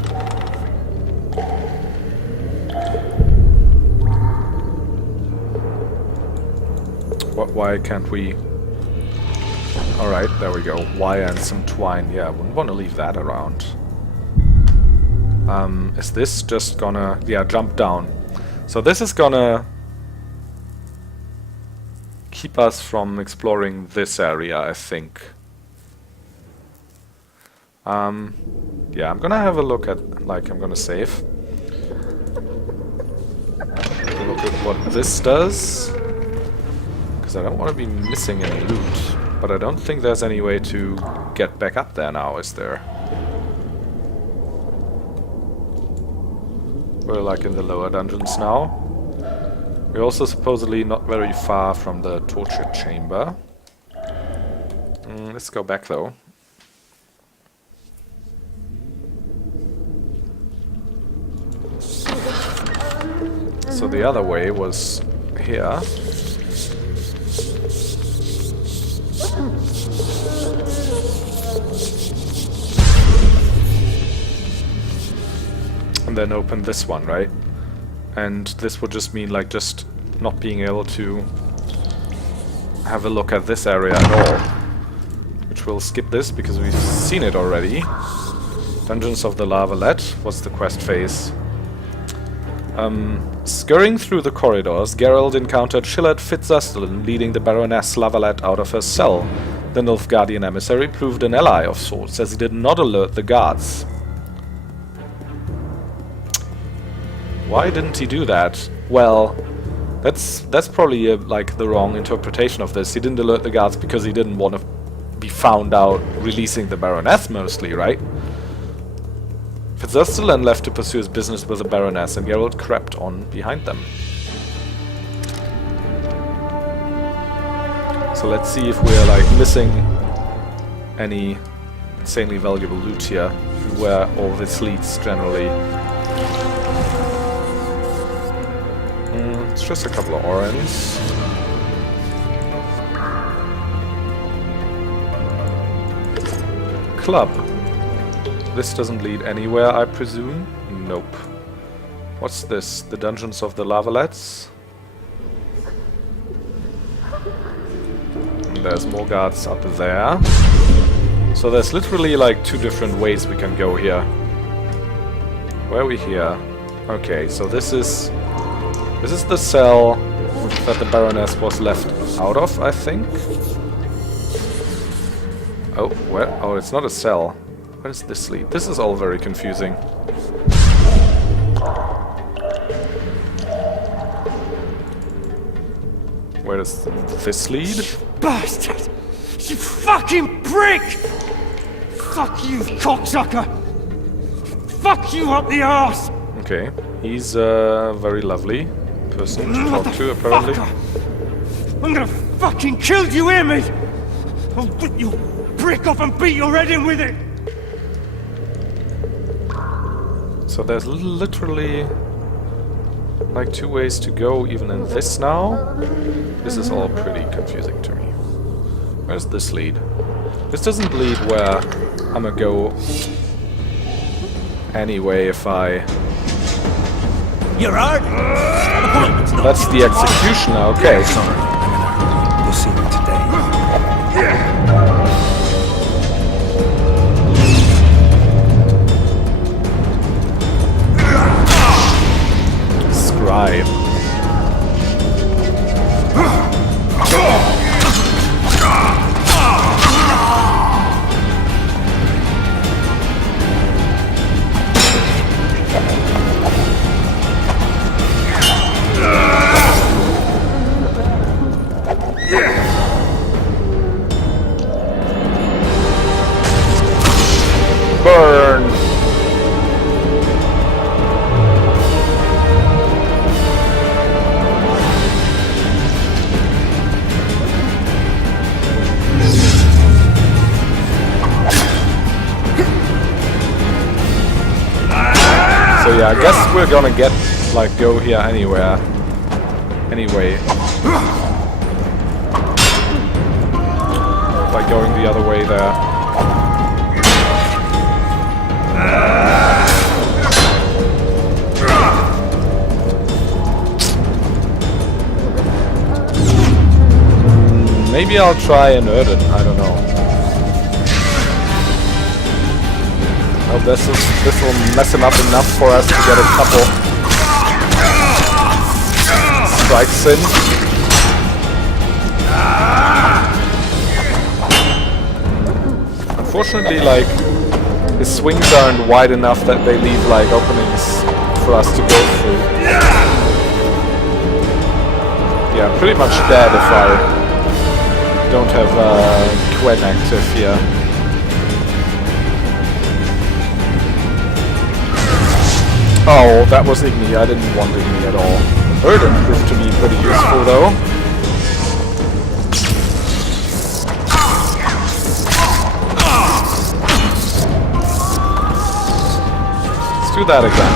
Why can't we Alright, there we go. Wire and some twine. Yeah, I wouldn't want to leave that around. Is this just gonna... Yeah, jump down. So this is gonna keep us from exploring this area, I think. Yeah, I'm gonna have a look at... Like, I'm gonna save. Look at what this does. Because I don't want to be missing any loot. But I don't think there's any way to get back up there now, is there? We're like in the lower dungeons now. We're also supposedly not very far from the torture chamber. Let's go back though. So the other way was here. And then open this one, right? And this would just mean like just not being able to have a look at this area at all. Which we'll skip this because we've seen it already. Dungeons of the Valette. What's the quest phase? Scurrying through the corridors, Geralt encountered Shillard Fitzustalin leading the Baroness Valette out of her cell. The Nilfgaardian emissary proved an ally of sorts, as he did not alert the guards. Why didn't he do that? Well, that's probably like the wrong interpretation of this. He didn't alert the guards because he didn't want to be found out releasing the Baroness mostly, right? Fitzustalin left to pursue his business with the Baroness, and Geralt crept on behind them. So let's see if we're like missing any insanely valuable loot here, where all this leads generally. It's just a couple of orens. Club. This doesn't lead anywhere, I presume? Nope. What's this? The Dungeons of the Lavalettes? And there's more guards up there. So there's literally like two different ways we can go here. Where are we here? Okay, so this is the cell that the Baroness was left out of, I think. Oh, where? Oh, it's not a cell. Where does this lead? This is all very confusing. Where does this lead? Bastard! You fucking prick! Fuck you, cocksucker! Fuck you up the arse! Okay, he's a very lovely person to talk to, apparently. Fucker. I'm gonna fucking kill you, hear me? I'll rip your brick off and beat your head in with it! So there's literally like two ways to go even in this now. This is all pretty confusing to me. Where's this lead? This doesn't lead where I'm gonna go anyway if I... You're out! That's the executioner, okay. Sorry, I'm in a hurry. You'll see me today. Scribe. Burn! So yeah, I guess we're gonna get, like, go here anywhere. Anyway. By going the other way there. Maybe I'll try an Erden, I don't know. Oh, this will mess him up enough for us to get a couple strikes in. Unfortunately, like, his swings aren't wide enough that they leave, like, openings for us to go through. Yeah, pretty much dead if I don't have Quen active here. Oh, that was Igni. I didn't want Igni at all. Erden proved to be pretty useful though. Let's do that again.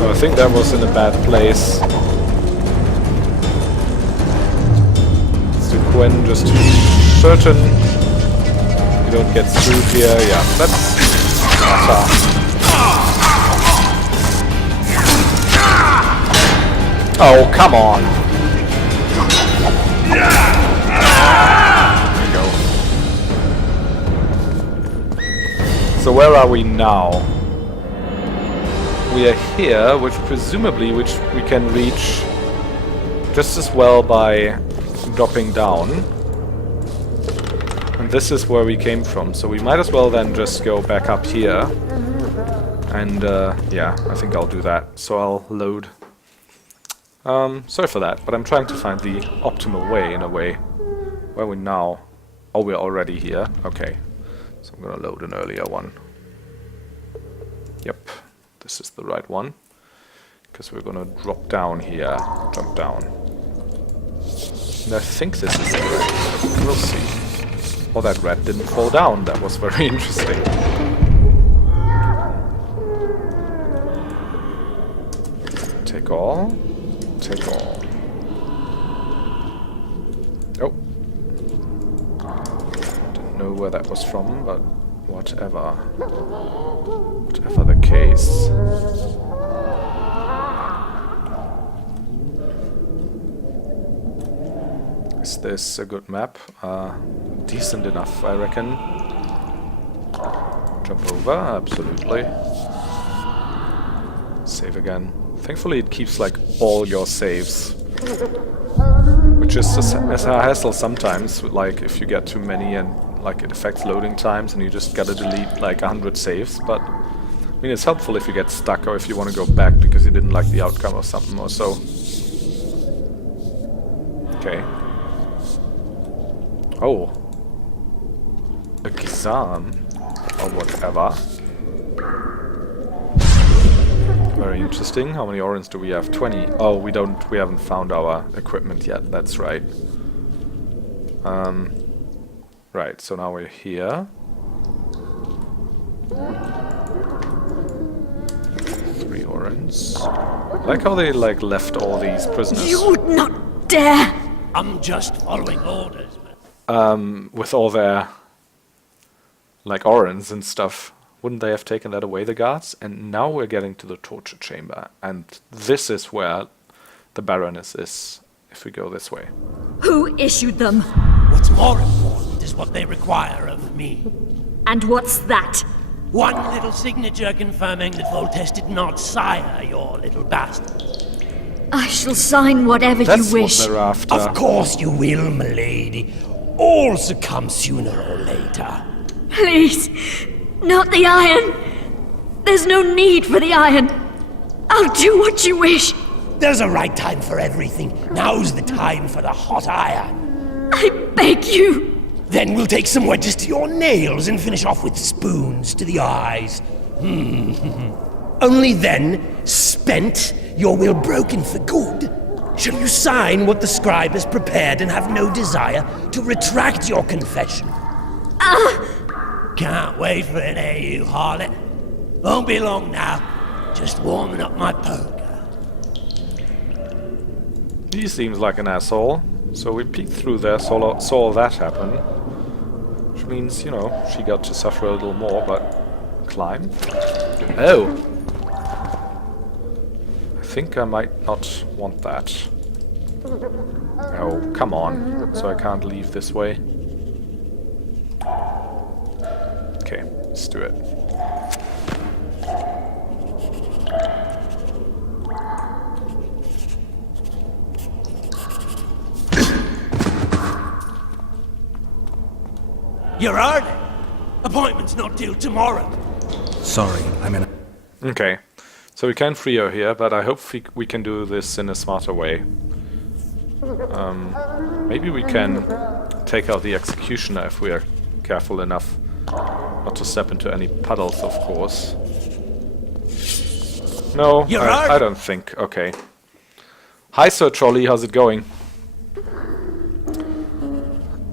Oh, I think that was in a bad place. Let's do Quen just to be certain you don't get screwed here. Yeah, that's awesome. Oh, come on. There we go. So where are we now? We are here, which presumably we can reach just as well by dropping down. And this is where we came from, so we might as well then just go back up here. And yeah, I think I'll do that. So I'll load. Sorry for that, but I'm trying to find the optimal way, in a way. Where are we now? Oh, we're already here. Okay. So I'm gonna load an earlier one. Yep, this is the right one. Because we're gonna drop down here. Jump down. And I think this is correct. We'll see. Oh, that rat didn't fall down. That was very interesting. Take all. Take all. Oh. Didn't know where that was from, but whatever. Whatever the case. Is this a good map? Decent enough, I reckon. Jump over, absolutely. Save again. Thankfully it keeps like all your saves. Which is a hassle sometimes, like if you get too many and like it affects loading times and you just gotta delete like 100 saves, but I mean it's helpful if you get stuck or if you want to go back because you didn't like the outcome or something or so. Okay. Oh. A Gizan. Or whatever. Very interesting. How many Orans do we have? 20. Oh, we haven't found our equipment yet. That's right. Right, so now we're here. 3 Orans. I like how they like left all these prisoners. You would not dare! I'm just following orders. With all their like Orans and stuff. Wouldn't they have taken that away, the guards? And now we're getting to the torture chamber. And this is where the Baroness is, if we go this way. Who issued them? What's more important is what they require of me. And what's that? One little signature confirming that Foltest did not sire your little bastard. I shall sign whatever That's you wish. what they're after. Of course you will, milady. All succumb sooner or later. Please, not the iron. There's no need for the iron. I'll do what you wish. There's a right time for everything. Now's the time for the hot iron. I beg you. Then we'll take some wedges to your nails and finish off with spoons to the eyes. Only then, spent, your will broken for good, shall you sign what the scribe has prepared and have no desire to retract your confession. Can't wait for it, eh, you harlot? Won't be long now. Just warming up my poker. He seems like an asshole. So we peeked through there, saw that happen. Which means, you know, she got to suffer a little more, but... Climb? Oh! I think I might not want that. Oh, come on. So I can't leave this way. Okay, let's do it. Your Honor! Appointment's not due tomorrow. Sorry, I'm in a... Okay, so we can free her here, but I hope we can do this in a smarter way. Maybe we can take out the executioner if we are careful enough not to step into any puddles, of course. No, I don't think. Okay. Hi, Sir Trolley, how's it going?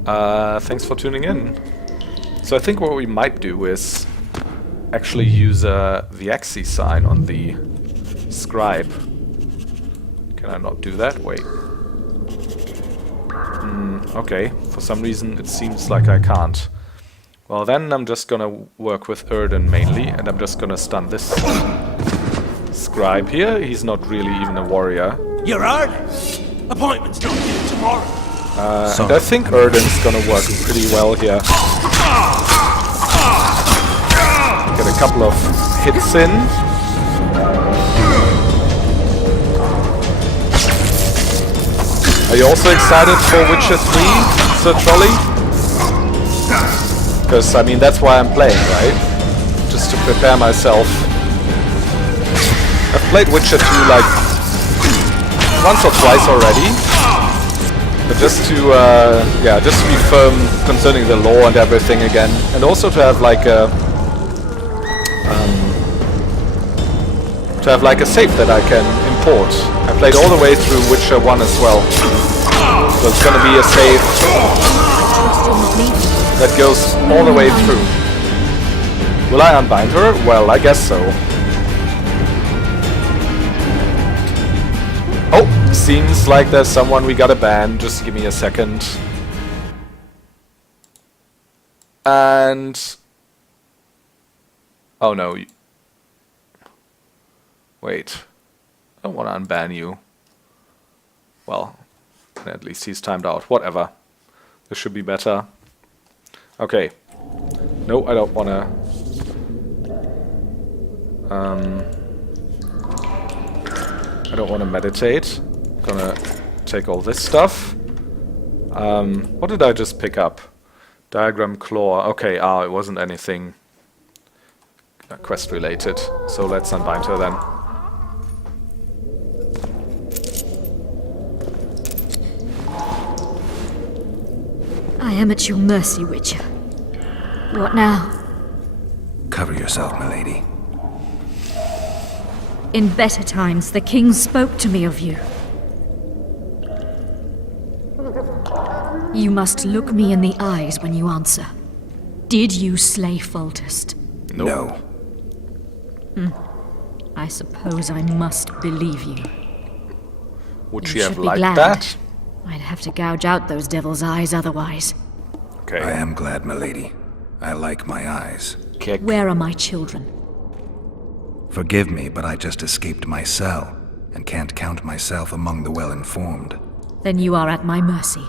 Thanks for tuning in. So I think what we might do is actually use the Axis sign on the scribe. Can I not do that? Wait. Okay, for some reason it seems like I can't. Well, then I'm just gonna work with Erden mainly, and I'm just gonna stun this scribe here. He's not really even a warrior. Your Honor! Appointment's not due tomorrow. And I think Erden's gonna work pretty well here. Get a couple of hits in. Are you also excited for Witcher 3, Sir Trolley? Because, I mean, that's why I'm playing, right? Just to prepare myself. I've played Witcher 2 like once or twice already. But just to, just to be firm concerning the lore and everything again. And also to have like a save that I can import. I played all the way through Witcher 1 as well. So it's gonna be a save that goes all the way through. Will I unbind her? Well, I guess so. Oh, seems like there's someone we gotta ban. Just give me a second. And... oh no. Wait. I don't want to unban you. Well, at least he's timed out. Whatever. This should be better. Okay. No, I don't want to... I don't want to meditate. Gonna take all this stuff. What did I just pick up? Diagram claw. Okay, it wasn't anything quest related. So let's unbind her then. I am at your mercy, Witcher. What now? Cover yourself, milady. In better times, the king spoke to me of you. You must look me in the eyes when you answer. Did you slay Foltest? No. I suppose I must believe you. Would You she have should be liked glad. that? I'd have to gouge out those devil's eyes otherwise. Okay. I am glad, milady. I like my eyes. Kick. Where are my children? Forgive me, but I just escaped my cell, and can't count myself among the well-informed. Then you are at my mercy.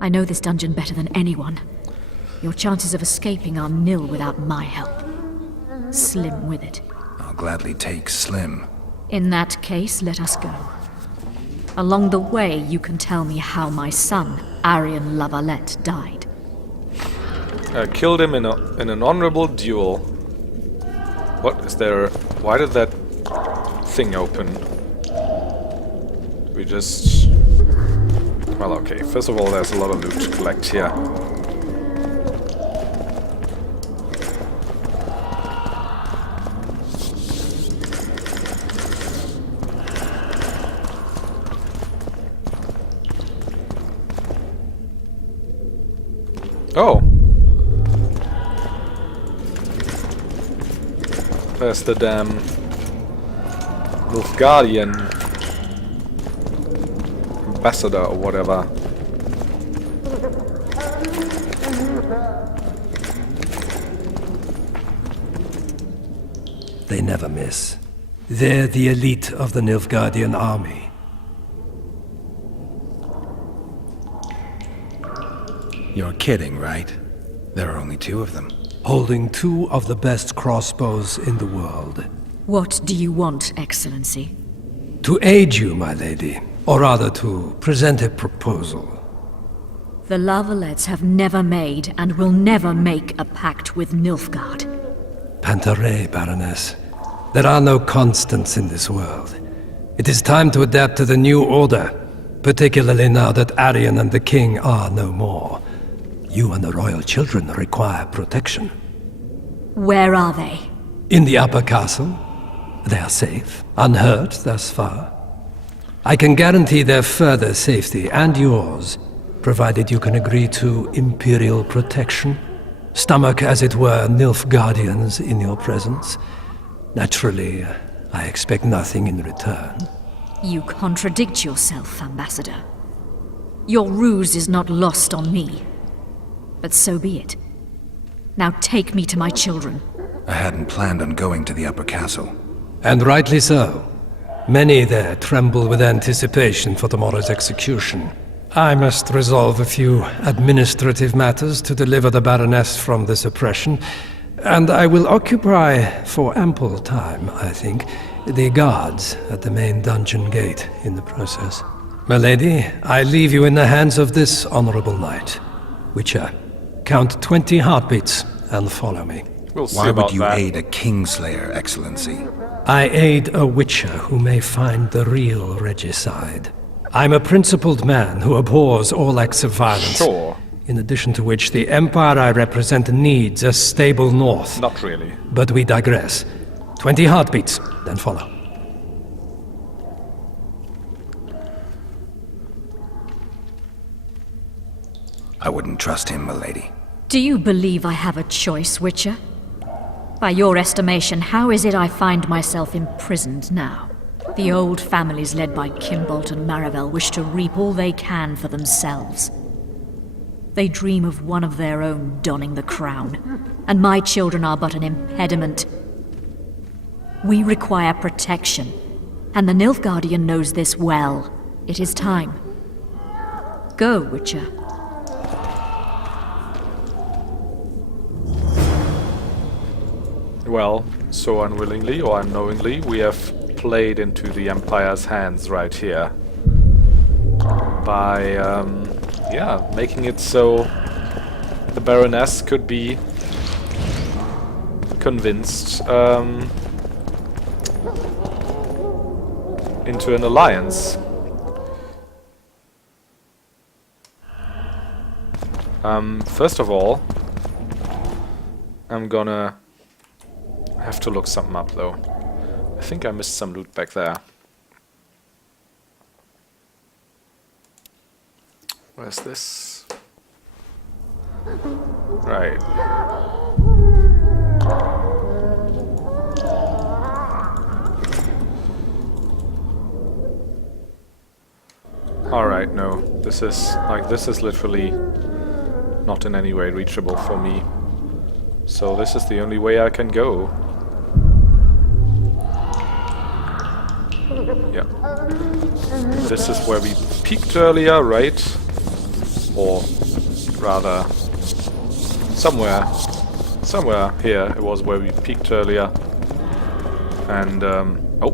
I know this dungeon better than anyone. Your chances of escaping are nil without my help. Slim with it. I'll gladly take Slim. In that case, let us go. Along the way, you can tell me how my son, Arian La Valette, died. I killed him in an honorable duel. What is there? Why did that thing open? We just... well, okay. First of all, there's a lot of loot to collect here. Oh! There's the damn Nilfgaardian ambassador or whatever. They never miss. They're the elite of the Nilfgaardian army. kidding, right? There are only 2 of them. Holding 2 of the best crossbows in the world. What do you want, Excellency? To aid you, my lady. Or rather, to present a proposal. The La Valettes have never made and will never make a pact with Nilfgaard. Pantaray, Baroness. There are no constants in this world. It is time to adapt to the new order, particularly now that Arian and the King are no more. You and the royal children require protection. Where are they? In the upper castle. They are safe, unhurt thus far. I can guarantee their further safety and yours, provided you can agree to Imperial protection. Stomach, as it were, Nilfgaardians in your presence. Naturally, I expect nothing in return. You contradict yourself, Ambassador. Your ruse is not lost on me. But so be it. Now take me to my children. I hadn't planned on going to the upper castle. And rightly so. Many there tremble with anticipation for tomorrow's execution. I must resolve a few administrative matters to deliver the Baroness from this oppression, and I will occupy, for ample time, I think, the guards at the main dungeon gate in the process. My lady, I leave you in the hands of this honorable knight. Witcher, count 20 heartbeats and follow me. We'll see Why about would you that. aid a Kingslayer, Excellency? I aid a Witcher who may find the real regicide. I'm a principled man who abhors all acts of violence. Sure. In addition to which, the Empire I represent needs a stable north. Not really. But we digress. 20 heartbeats, then follow. I wouldn't trust him, milady. Do you believe I have a choice, Witcher? By your estimation, how is it I find myself imprisoned now? The old families led by Kimbolt and Maravel wish to reap all they can for themselves. They dream of one of their own donning the crown, and my children are but an impediment. We require protection, and the Nilfgaardian knows this well. It is time. Go, Witcher. Well, so unwillingly or unknowingly, we have played into the Empire's hands right here. By, yeah, making it so the Baroness could be convinced into an alliance. First of all, I'm gonna have to look something up though. I think I missed some loot back there. Where's this? Right. Alright, no. This is literally not in any way reachable for me. So this is the only way I can go. Yeah. This is where we peaked earlier, right? Or rather, somewhere here it was where we peaked earlier. And, oh.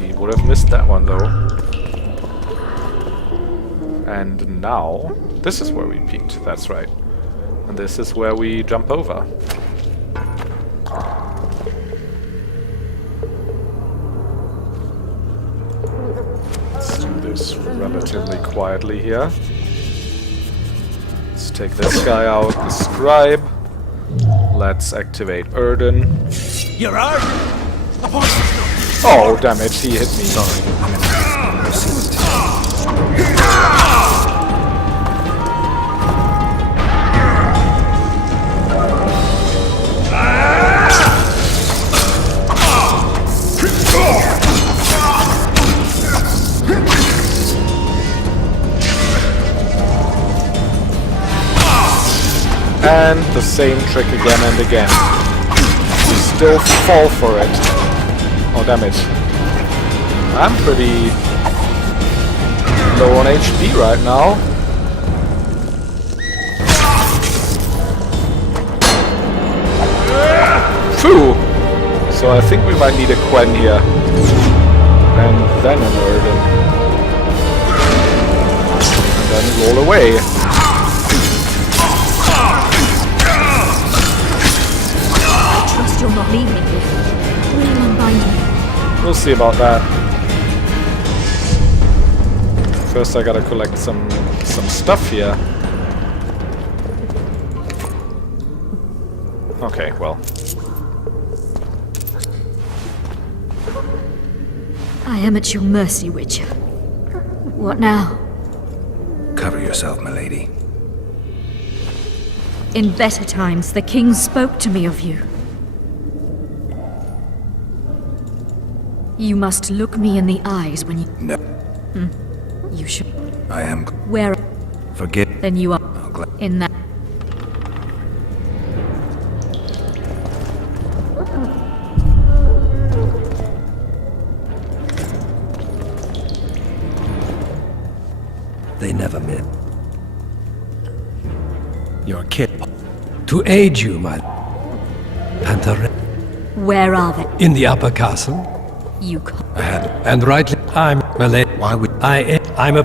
We would have missed that one though. And now, this is where we peaked, that's right. And this is where we jump over. Let's do this relatively quietly here. Let's take this guy out, the scribe. Let's activate Erden. You're out! Oh, damn it, he hit me. And the same trick again and again. You still fall for it. Oh, damn it. I'm pretty low on HP right now. So I think we might need a Quen here. And then an Erden. And then roll away. I trust you'll not leave me here. Will you unbind me? We'll see about that. First I gotta collect some stuff here. Okay, well. I am at your mercy, Witcher. What now? Cover yourself, milady. In better times, the king spoke to me of you. You must look me in the eyes when you... No. You should... I am... Where... Forget... Then you are... In that... They never met. Your kid. To aid you, my... Panther... Where are they? In the upper castle. You can't... I had... And rightly, I'm Valette. Why would... I'm a...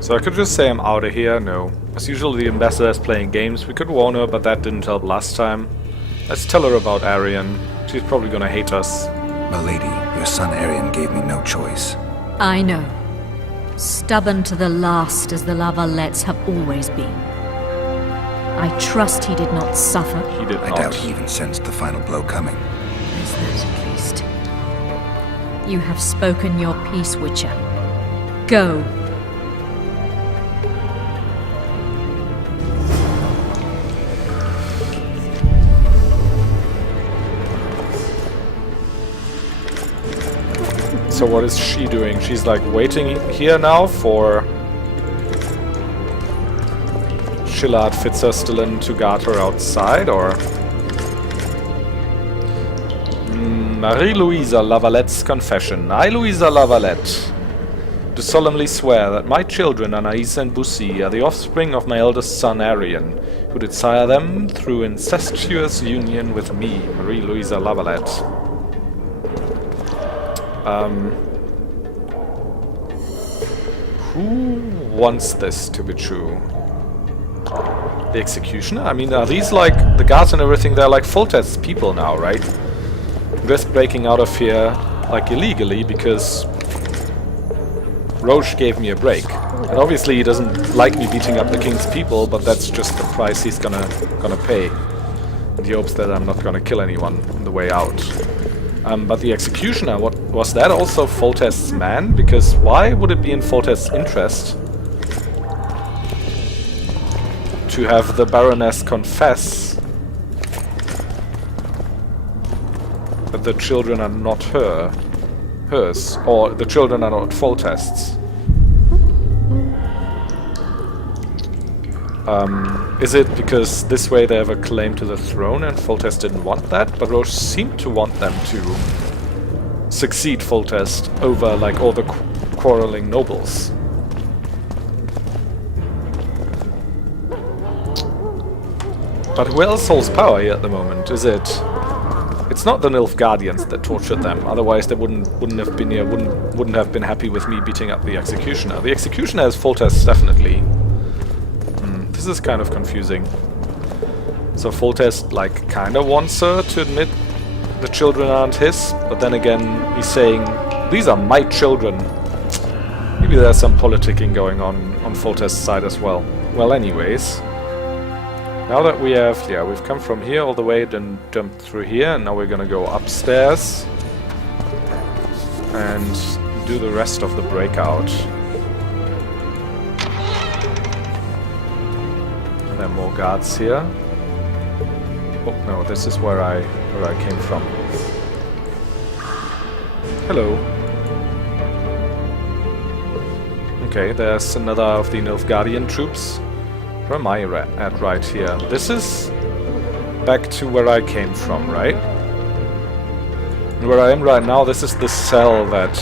So I could just say I'm out of here. No. As usual, the ambassador is playing games. We could warn her, but that didn't help last time. Let's tell her about Arian. She's probably gonna hate us. Milady, your son Arian gave me no choice. I know. Stubborn to the last as the Lavalettes have always been. I trust he did not suffer. He did I not. doubt he even sensed the final blow coming. Is that at least? You have spoken your piece, Witcher. Go. So what is she doing? She's like waiting here now for Shillard Fitzerstillin to guard her outside, or Marie-Louisa Lavalette's confession. I, Louisa Lavalette, do solemnly swear that my children, Anaïs and Bussy, are the offspring of my eldest son Arian, who did sire them through incestuous union with me, Marie-Louisa Lavalette. Who wants this to be true? The executioner? I mean, are these like the guards and everything? They're like Foltest people now, right? I'm just breaking out of here like illegally because Roche gave me a break. And obviously he doesn't like me beating up the king's people, but that's just the price he's gonna pay. And he hopes that I'm not gonna kill anyone on the way out. But the executioner, what was that also Foltest's man? Because why would it be in Foltest's interest to have the Baroness confess that the children are not hers, or the children are not Foltest's? Is it because this way they have a claim to the throne and Foltest didn't want that? But Roche seemed to want them to succeed Foltest over like all the quarreling nobles. But who else holds power here at the moment? Is it? It's not the Nilfgaardians that tortured them. Otherwise, they wouldn't have been here. Wouldn't have been happy with me beating up the executioner. The executioner has Foltest definitely. This is kind of confusing. So Foltest like kinda wants her to admit the children aren't his, but then again he's saying these are my children. Maybe there's some politicking going on Foltest's side as well. Well, anyways, now that we have, we've come from here all the way, then jumped through here, and now we're gonna go upstairs and do the rest of the breakout. There are more guards here. Oh no, this is where I came from. Hello. Okay, there's another of the Nilfgaardian troops. Where am I at right here? This is back to where I came from, right? And where I am right now, this is the cell that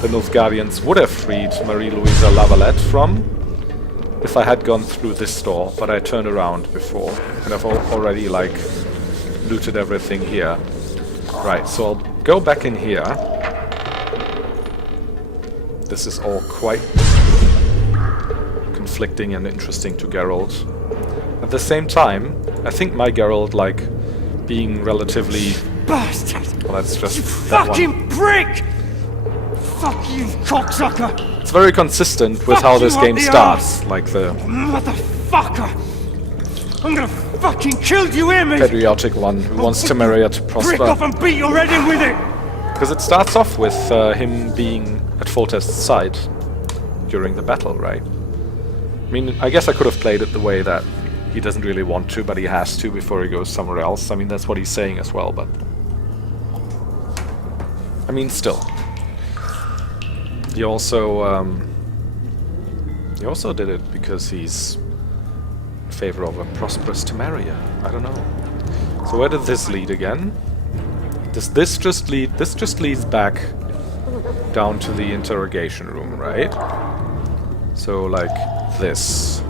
the Nilfgaardians would have freed Marie-Louisa Lavalette from if I had gone through this door, but I turned around before, and I've already, like, looted everything here. Right, so I'll go back in here. This is all quite conflicting and interesting to Geralt. At the same time, I think my Geralt, like, being relatively... Bastard! Well, that's just You that fucking one. prick! Fuck you, cocksucker! It's very consistent with how this game starts, like the Motherfucker! I'm gonna fucking kill you, hear me? patriotic one who wants Temeria to Prick off prosper. and beat your head in with it! Because it starts off with him being at Foltest's side during the battle, right? I mean, I guess I could have played it the way that he doesn't really want to, but he has to before he goes somewhere else. I mean, that's what he's saying as well, but... I mean, still. He also did it because he's in favor of a prosperous Temeria. I don't know. So where did this lead again? Does this just lead? This just leads back down to the interrogation room, right? So like this.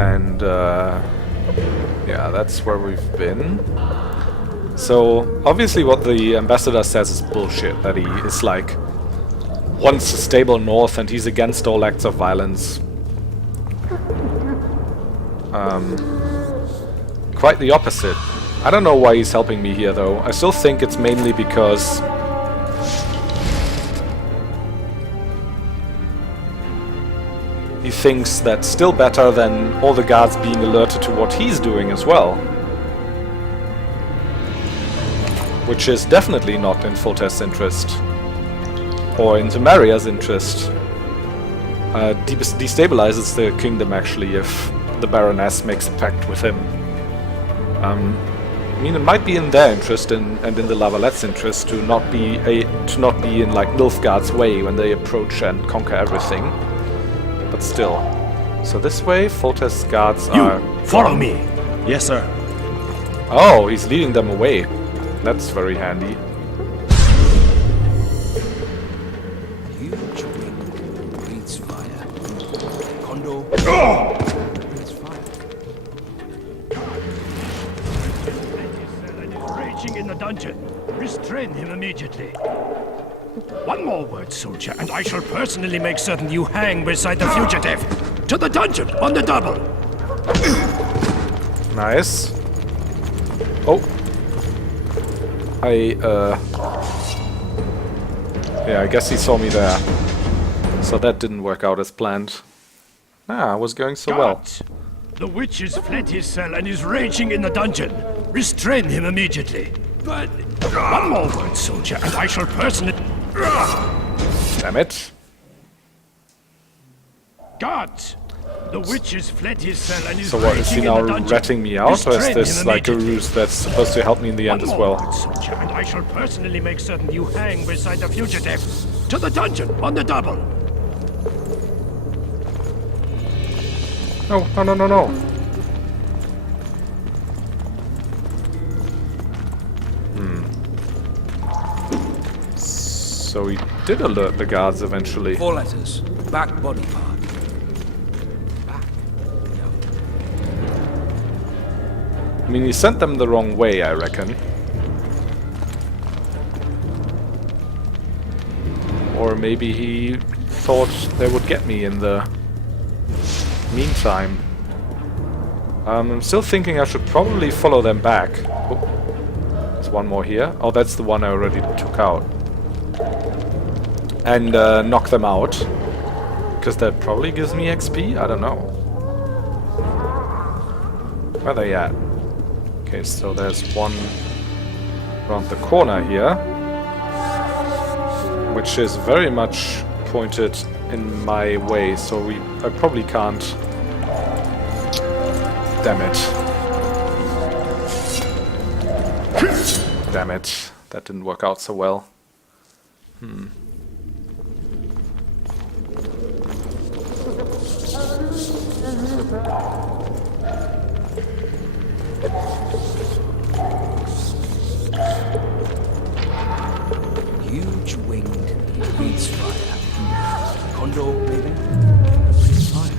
And yeah, that's where we've been. So obviously what the ambassador says is bullshit, that he is like wants a stable north and he's against all acts of violence. Quite the opposite. I don't know why he's helping me here though. I still think it's mainly because he thinks that's still better than all the guards being alerted to what he's doing as well. Which is definitely not in Foltest's interest. Or in Temeria's interest. Destabilizes the kingdom actually if the Baroness makes a pact with him. I mean, it might be in their interest and in the Lavallette's interest to not be in like Nilfgaard's way when they approach and conquer everything. But still. So this way, Foltest's guards are... Follow me! Yes, sir. Oh, he's leading them away. That's very handy. Huge wind breathes fire. Kondo breathes fire. Raging in the dungeon. Restrain him immediately. One more word, soldier, and I shall personally make certain you hang beside the fugitive. To the dungeon, on the double. Nice. Oh. Yeah, I guess he saw me there. So that didn't work out as planned. Ah, it was going so well. The witch has fled his cell and is raging in the dungeon. Restrain him immediately. But one more word, soldier, and I shall personally... Damn it. Guards! The witch has fled his cell and is So what, is he raging now in the dungeon. ratting me out, or is Restrain this him like a immediately. ruse that's supposed to help me in the end as One more well? word, soldier, and I shall personally make certain you hang beside the fugitive. To the dungeon, on the double. No, no, no, no, no. So he did alert the guards eventually. 4 letters. Back body part. Back. No. I mean, he sent them the wrong way, I reckon. Or maybe he thought they would get me in the meantime. I'm still thinking I should probably follow them back. Oh, there's one more here. Oh, that's the one I already took out. And knock them out. Because that probably gives me XP? I don't know. Where are they at? Okay, so there's one around the corner here. Which is very much pointed in my way, so I probably can't. Damn it. Damn it. That didn't work out so well. Huge wind breathes fire. Kondo, maybe? Breathes fire.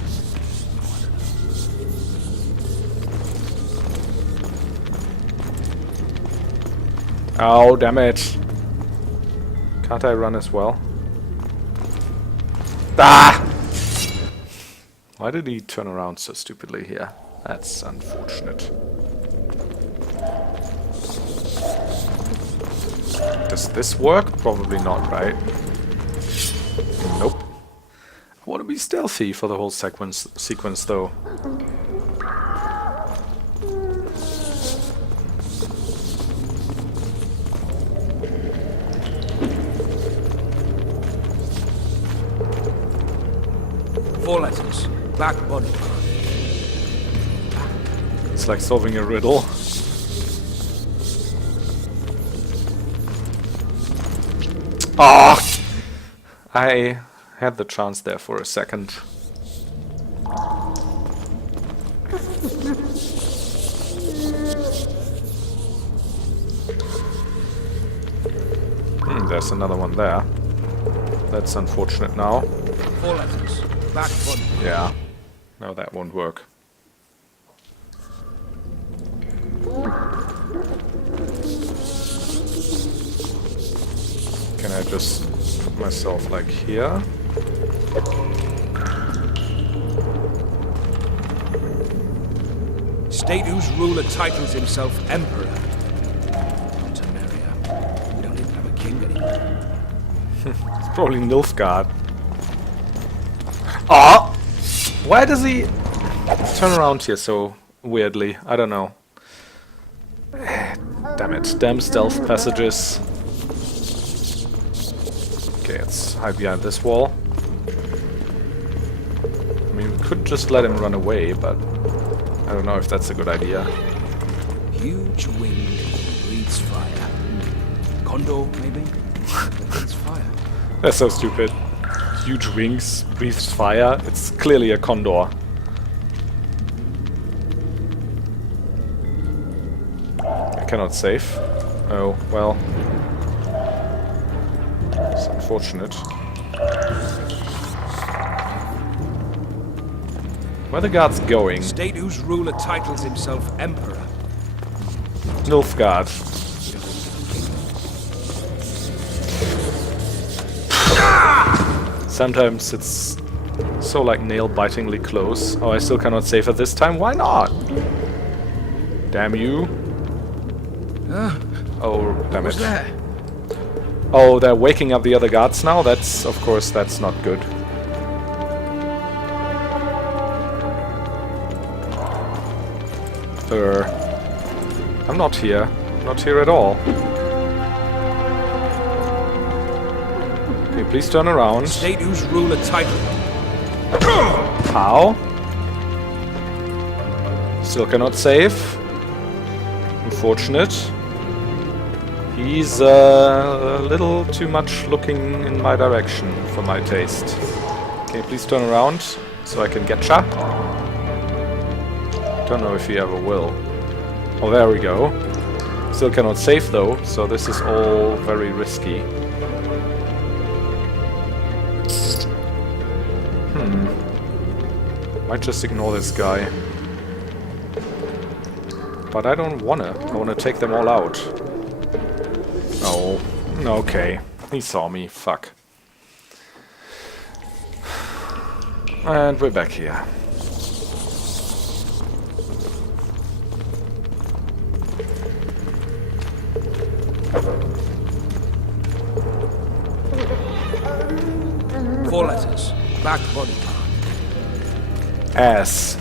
Oh, damn it. Can't I run as well? Ah! Why did he turn around so stupidly here? That's unfortunate. Does this work? Probably not, right? Nope. I want to be stealthy for the whole sequence though. Four letters. Back body. It's like solving a riddle. Ah! I had the chance there for a second. There's another one there. That's unfortunate now. Four letters. Back body. Yeah. No, that won't work. Can I just put myself like here? State whose ruler titles himself Emperor. Termeria. We don't even have a king anymore. It's probably Nilfgaard. Ah! Why does he turn around here so weirdly? I don't know. Damn it. Damn stealth passages. Okay, let's hide behind this wall. I mean, we could just let him run away, but I don't know if that's a good idea. Huge wind breathes fire. Condor, maybe? Breathes fire. That's so stupid. Huge wings, breathes fire. It's clearly a condor. I cannot save. Oh, well. It's unfortunate. Where are the guards going? State whose ruler titles himself Emperor. Nilfgaard. Sometimes it's so like nail-bitingly close. Oh, I still cannot save at this time. Why not? Damn you. Oh, damn it. There? Oh, they're waking up the other guards now? That's, of course, that's not good. I'm not here. Not here at all. Okay, please turn around. State whose ruler title. How? Still cannot save. Unfortunate. He's a little too much looking in my direction for my taste. Okay, please turn around so I can get ya. Don't know if he ever will. Oh, there we go. Still cannot save though, so this is all very risky. Might just ignore this guy. But I don't wanna. I wanna take them all out. Oh, okay. He saw me. Fuck. And we're back here. Four letters. Back body part. Ass.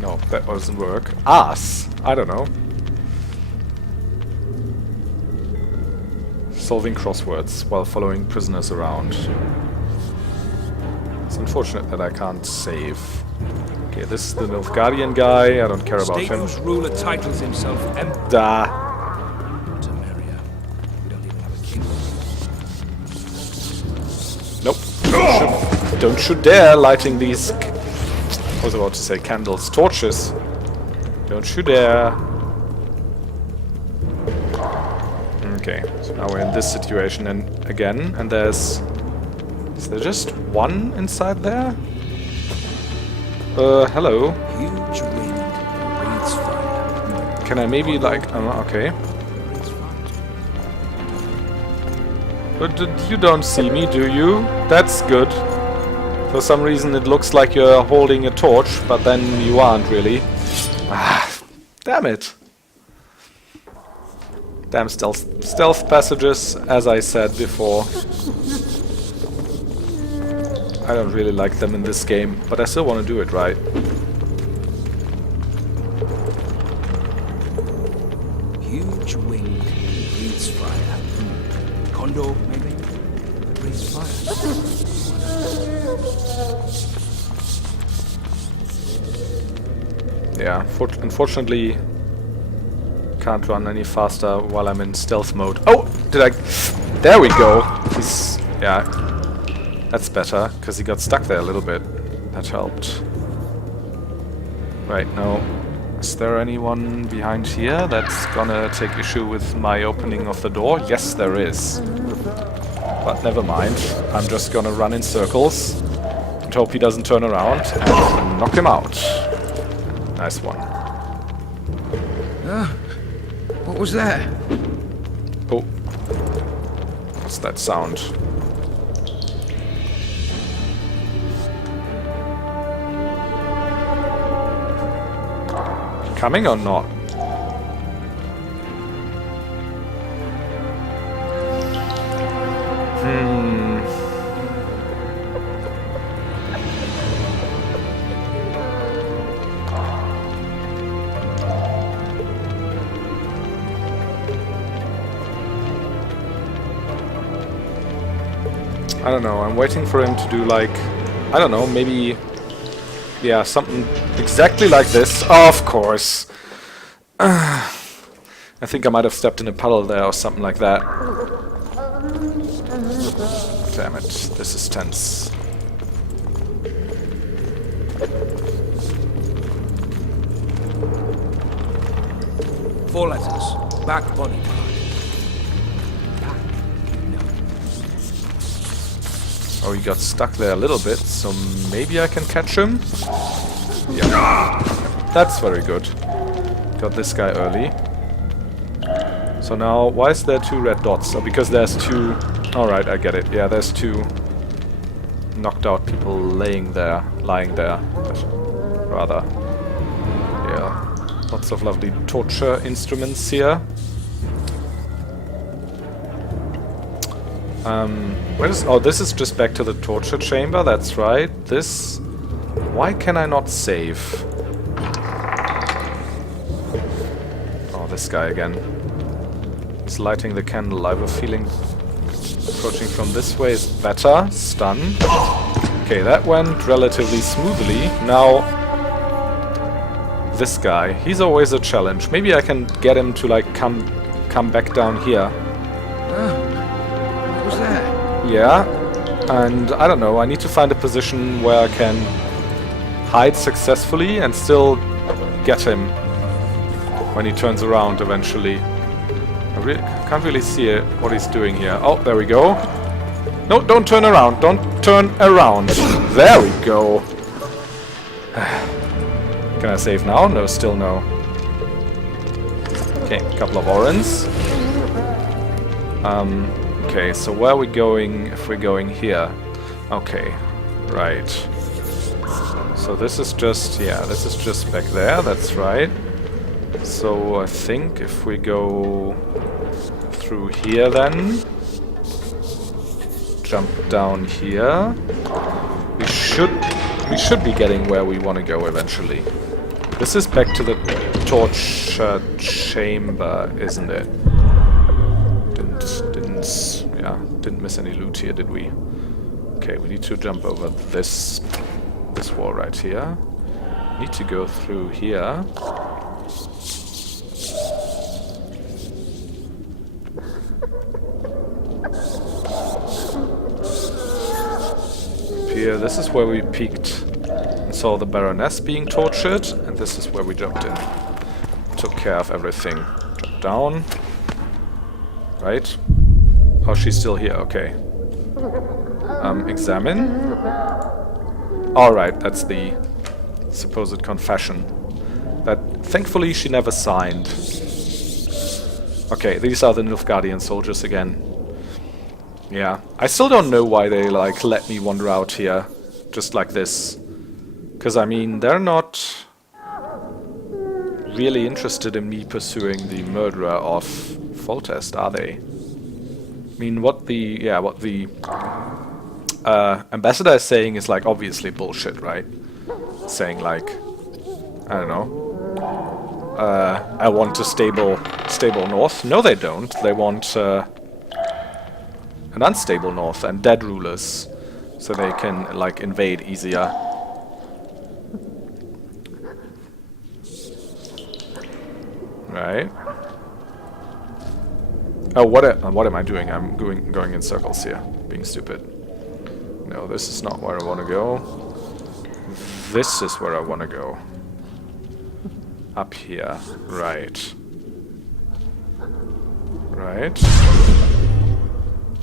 No, that doesn't work. Ass. I don't know. Solving crosswords while following prisoners around. It's unfortunate that I can't save. Okay, this is the Nilfgaardian guy. I don't care about him. State whose ruler titles himself Emperor. Da. Nope. Don't you dare lighting these... I was about to say candles. Torches. Don't you dare. Okay, so now we're in this situation and again, and there's... Is there just one inside there? Hello. Huge wind breathes fire. Can I maybe like... okay. But you don't see me, do you? That's good. For some reason it looks like you're holding a torch, but then you aren't really. Ah, damn it. Damn stealth passages, as I said before. I don't really like them in this game, but I still want to do it right. Huge wing breathes fire. Condor, maybe? Breathes fire. Yeah, unfortunately can't run any faster while I'm in stealth mode. Oh! Did I... There we go! He's... yeah. That's better, because he got stuck there a little bit. That helped. Right, now... Is there anyone behind here that's gonna take issue with my opening of the door? Yes, there is. But never mind. I'm just gonna run in circles and hope he doesn't turn around and knock him out. Nice one. What was that? Oh. What's that sound? Coming or not? I don't know, I'm waiting for him to do like, I don't know, maybe, yeah, something exactly like this. Of course. I think I might have stepped in a puddle there or something like that. Damn it, this is tense. Four letters. Back body card. Oh, he got stuck there a little bit, so maybe I can catch him? Yeah. That's very good. Got this guy early. So now, why is there 2 red dots? Oh, because there's 2... Alright, I get it. Yeah, there's 2 knocked out people lying there. Rather. Yeah. Lots of lovely torture instruments here. Where is... Oh, this is just back to the torture chamber, that's right. This... Why can I not save? Oh, this guy again. He's lighting the candle. I have a feeling approaching from this way is better. Stun. Okay, that went relatively smoothly. Now... This guy. He's always a challenge. Maybe I can get him to, like, come back down here. Yeah, and I don't know, I need to find a position where I can hide successfully and still get him when he turns around eventually. I can't really see what he's doing here. Oh, there we go. No, don't turn around, don't turn around. There we go. Can I save now? No, still no. Okay, a couple of orans. Okay, so where are we going if we're going here? Okay, right. So this is just, yeah, this is just back there, that's right. So I think if we go through here then, jump down here, we should be getting where we want to go eventually. This is back to the torture chamber, isn't it? Didn't miss any loot here, did we? Okay, we need to jump over this wall right here. Need to go through here. Here, this is where we peeked and saw the Baroness being tortured, and this is where we jumped in. Took care of everything. Jump down. Right? Oh, she's still here, okay. Examine. Alright, that's the supposed confession. that thankfully she never signed. Okay, these are the Nilfgaardian soldiers again. Yeah, I still don't know why they like let me wander out here just like this. Because I mean, they're not really interested in me pursuing the murderer of Foltest, are they? I mean, what the ambassador is saying is like obviously bullshit, right? Saying like, I don't know, I want a stable north. No, they don't. They want an unstable north and dead rulers, so they can like invade easier. Right. Oh, what am I doing? I'm going in circles here, being stupid. No, this is not where I want to go. This is where I want to go. Up here. Right. Right.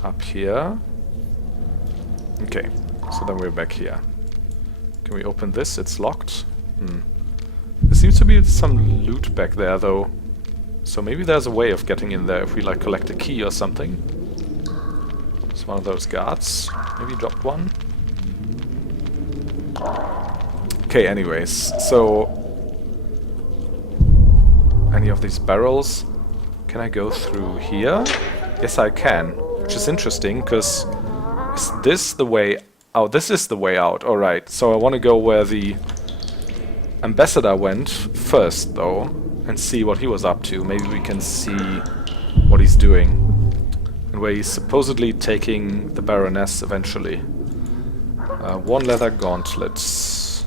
Up here. Okay, so then we're back here. Can we open this? It's locked. There seems to be some loot back there, though. So maybe there's a way of getting in there if we, like, collect a key or something. It's one of those guards. Maybe dropped one. Okay, anyways. So... any of these barrels? Can I go through here? Yes, I can. Which is interesting, because... is this the way... oh, this is the way out. Alright, so I want to go where the... ambassador went first, though, and see what he was up to. Maybe we can see what he's doing. And where he's supposedly taking the Baroness eventually. One leather gauntlets.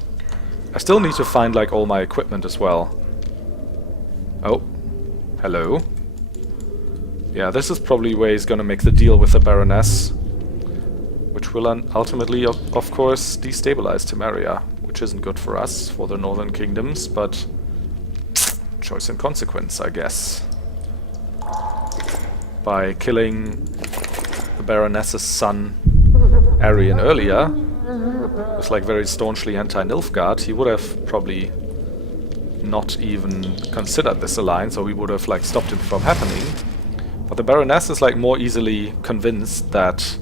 I still need to find, like, all my equipment as well. Oh. Hello. Yeah, this is probably where he's gonna make the deal with the Baroness. Which will ultimately, of course, destabilize Temeria. Which isn't good for us, for the northern kingdoms, but choice and consequence, I guess. By killing the Baroness's son, Arian, earlier, was like very staunchly anti-Nilfgaard, he would have probably not even considered this alliance, or we would have like stopped it from happening. But the Baroness is like more easily convinced that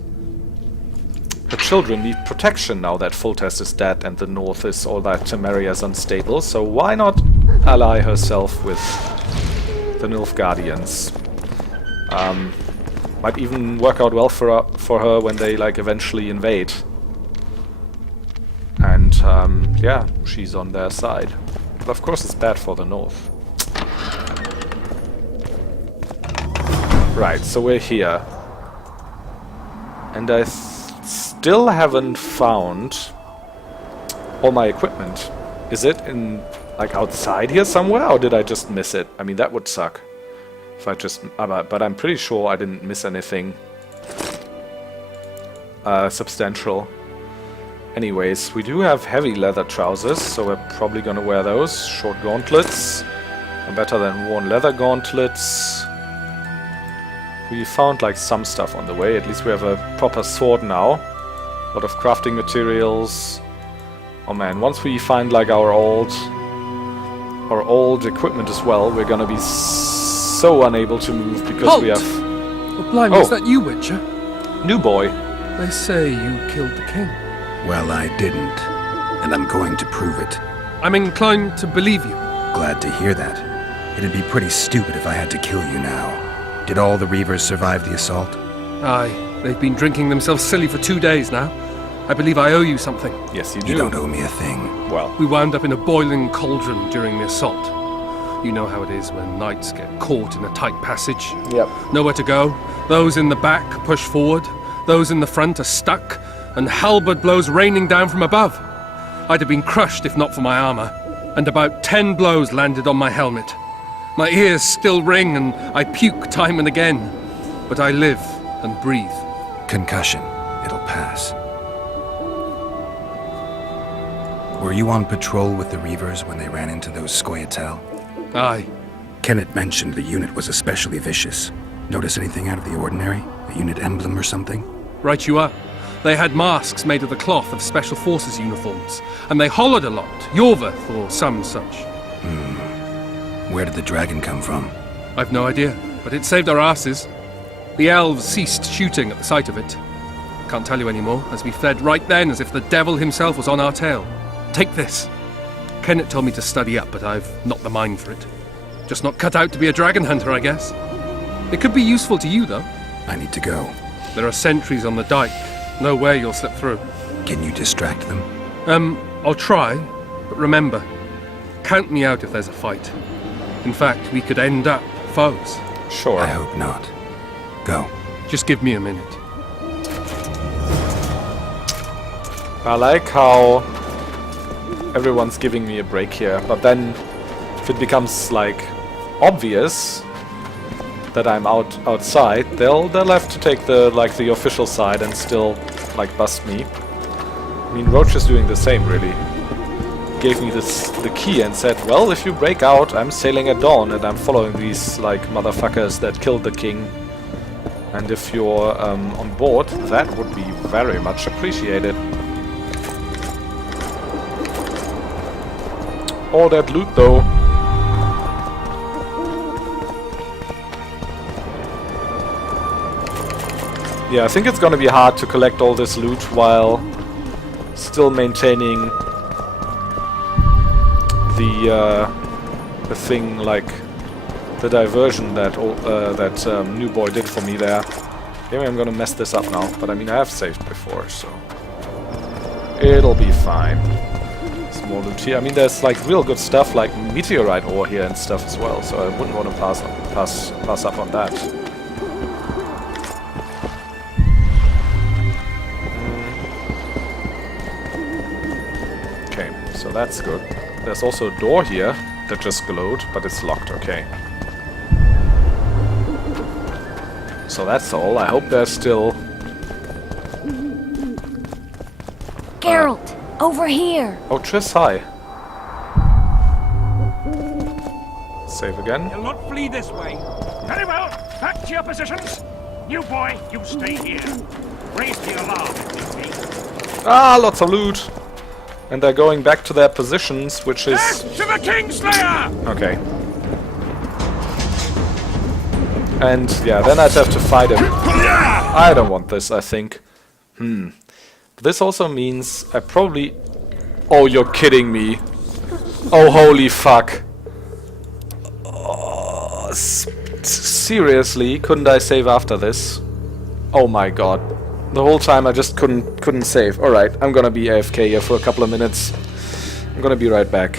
her children need protection now that Foltest is dead and the north is all that Temeria is unstable, so why not ally herself with the Nilfgaardians? Might even work out well for her when they like eventually invade. And yeah, she's on their side. But of course it's bad for the north. Right, so we're here. And I still haven't found all my equipment. Is it in, like, outside here somewhere, or did I just miss it? I mean, that would suck if I just... but I'm pretty sure I didn't miss anything substantial. Anyways, we do have heavy leather trousers, so we're probably gonna wear those. Short gauntlets are better than worn leather gauntlets. We found like some stuff on the way. At least we have a proper sword now. A lot of crafting materials. Oh man, once we find like our old equipment as well, we're gonna be so unable to move because Halt! we have... Oh, blimey, is that you, Witcher? New boy. They say you killed the king. Well, I didn't. And I'm going to prove it. I'm inclined to believe you. Glad to hear that. It'd be pretty stupid if I had to kill you now. Did all the Reavers survive the assault? Aye, they've been drinking themselves silly for 2 days now. I believe I owe you something. Yes, you do. You don't owe me a thing. Well, We wound up in a boiling cauldron during the assault. You know how it is when knights get caught in a tight passage. yep. Nowhere to go. Those in the back push forward. Those in the front are stuck. And halberd blows raining down from above. I'd have been crushed if not for my armor. And about 10 blows landed on my helmet. My ears still ring and I puke time and again. But I live and breathe. Concussion. It'll pass. Were you on patrol with the Reavers when they ran into those Scoia'tael? Aye. Kenneth mentioned the unit was especially vicious. Notice anything out of the ordinary? A unit emblem or something? Right you are. They had masks made of the cloth of Special Forces uniforms. And they hollered a lot. Yorveth or some such. Where did the dragon come from? I've no idea, but it saved our asses. The elves ceased shooting at the sight of it. Can't tell you anymore, as we fled right then as if the devil himself was on our tail. Take this. Kenneth told me to study up, but I've not the mind for it. Just not cut out to be a dragon hunter, I guess. It could be useful to you, though. I need to go. There are sentries on the dike. No way you'll slip through. Can you distract them? I'll try, but remember, count me out if there's a fight. In fact, we could end up foes. Sure. I hope not. Go. Just give me a minute. I like how everyone's giving me a break here, but then if it becomes like obvious that I'm outside, they'll have to take the official side and still like bust me. I mean, Roche is doing the same, really. Gave me the key and said, well, if you break out, I'm sailing at dawn and I'm following these like motherfuckers that killed the king. And if you're on board, that would be very much appreciated. All that loot, though. Yeah, I think it's gonna be hard to collect all this loot while still maintaining the thing, like the diversion that new boy did for me there. Maybe I'm gonna mess this up now, but I mean I have saved before, so it'll be fine. More loot here. I mean, there's like real good stuff like meteorite ore here and stuff as well, so I wouldn't want to pass up on that. Okay, so that's good. There's also a door here that just glowed, but it's locked. Okay. So that's all. I hope there's still... Geralt! Over here! Oh, Triss, hi. Save again. You'll not flee this way. Very well. Back to your positions. New boy, you stay here. Raise the alarm if need be. Ah, lots of loot. And they're going back to their positions, which is... Death to the Kingslayer! Okay. And yeah, then I'd have to fight him. I don't want this, I think. This also means I probably... Oh, you're kidding me. Oh, holy fuck. Oh, seriously? Couldn't I save after this? Oh my god. The whole time I just couldn't save. Alright, I'm gonna be AFK here for a couple of minutes. I'm gonna be right back.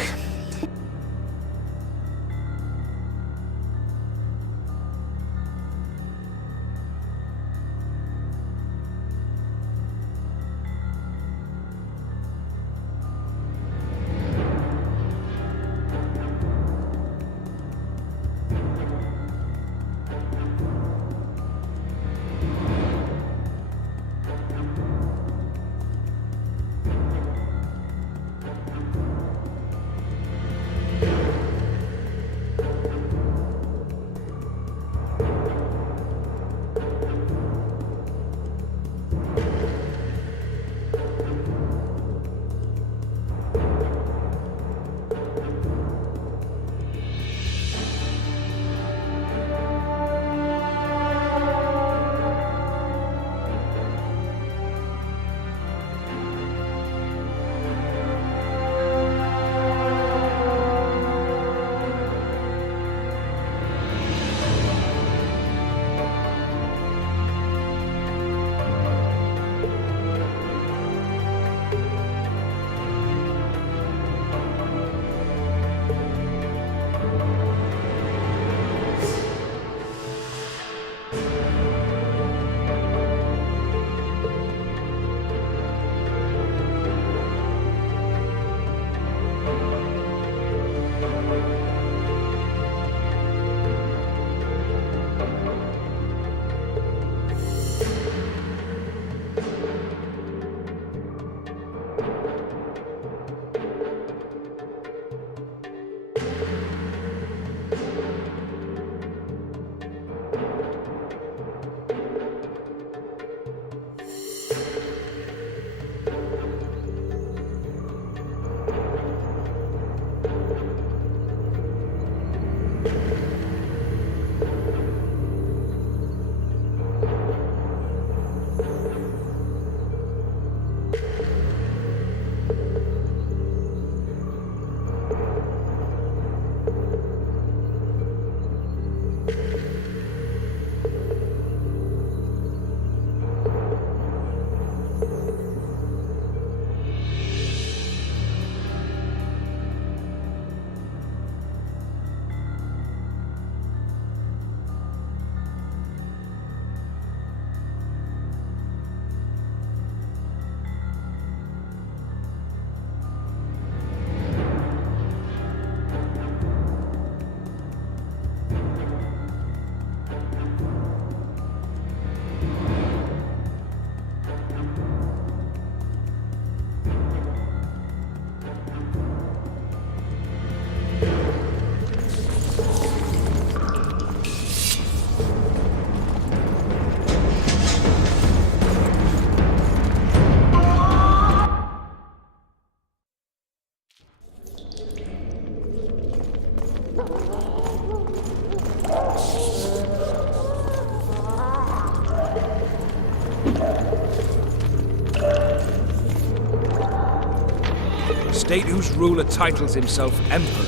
State whose ruler titles himself emperor.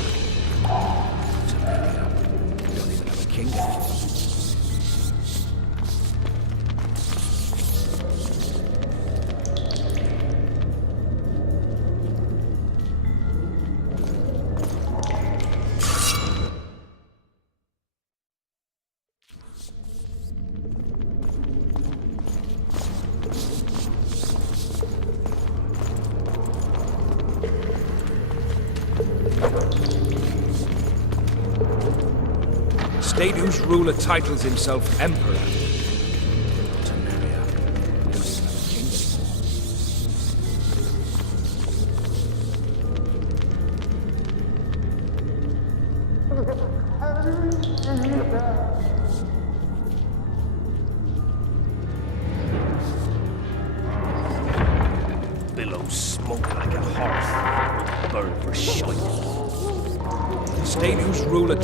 You don't even have a king anymore. State whose ruler titles himself emperor. Billows smoke like a hearth. Burn for shite. State whose ruler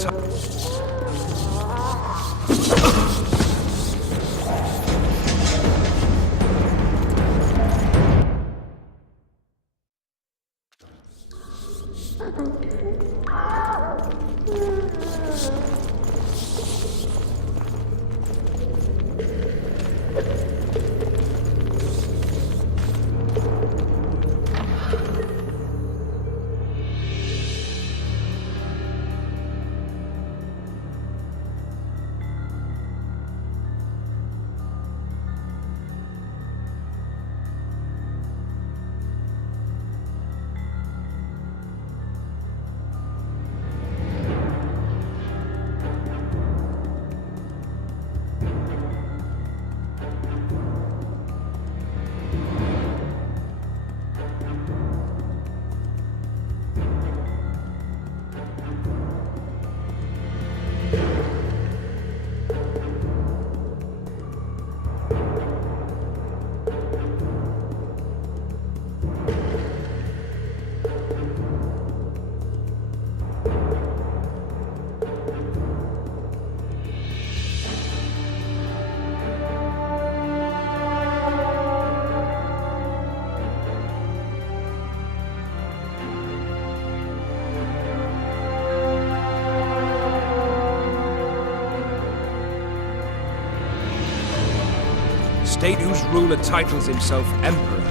State whose ruler titles himself emperor.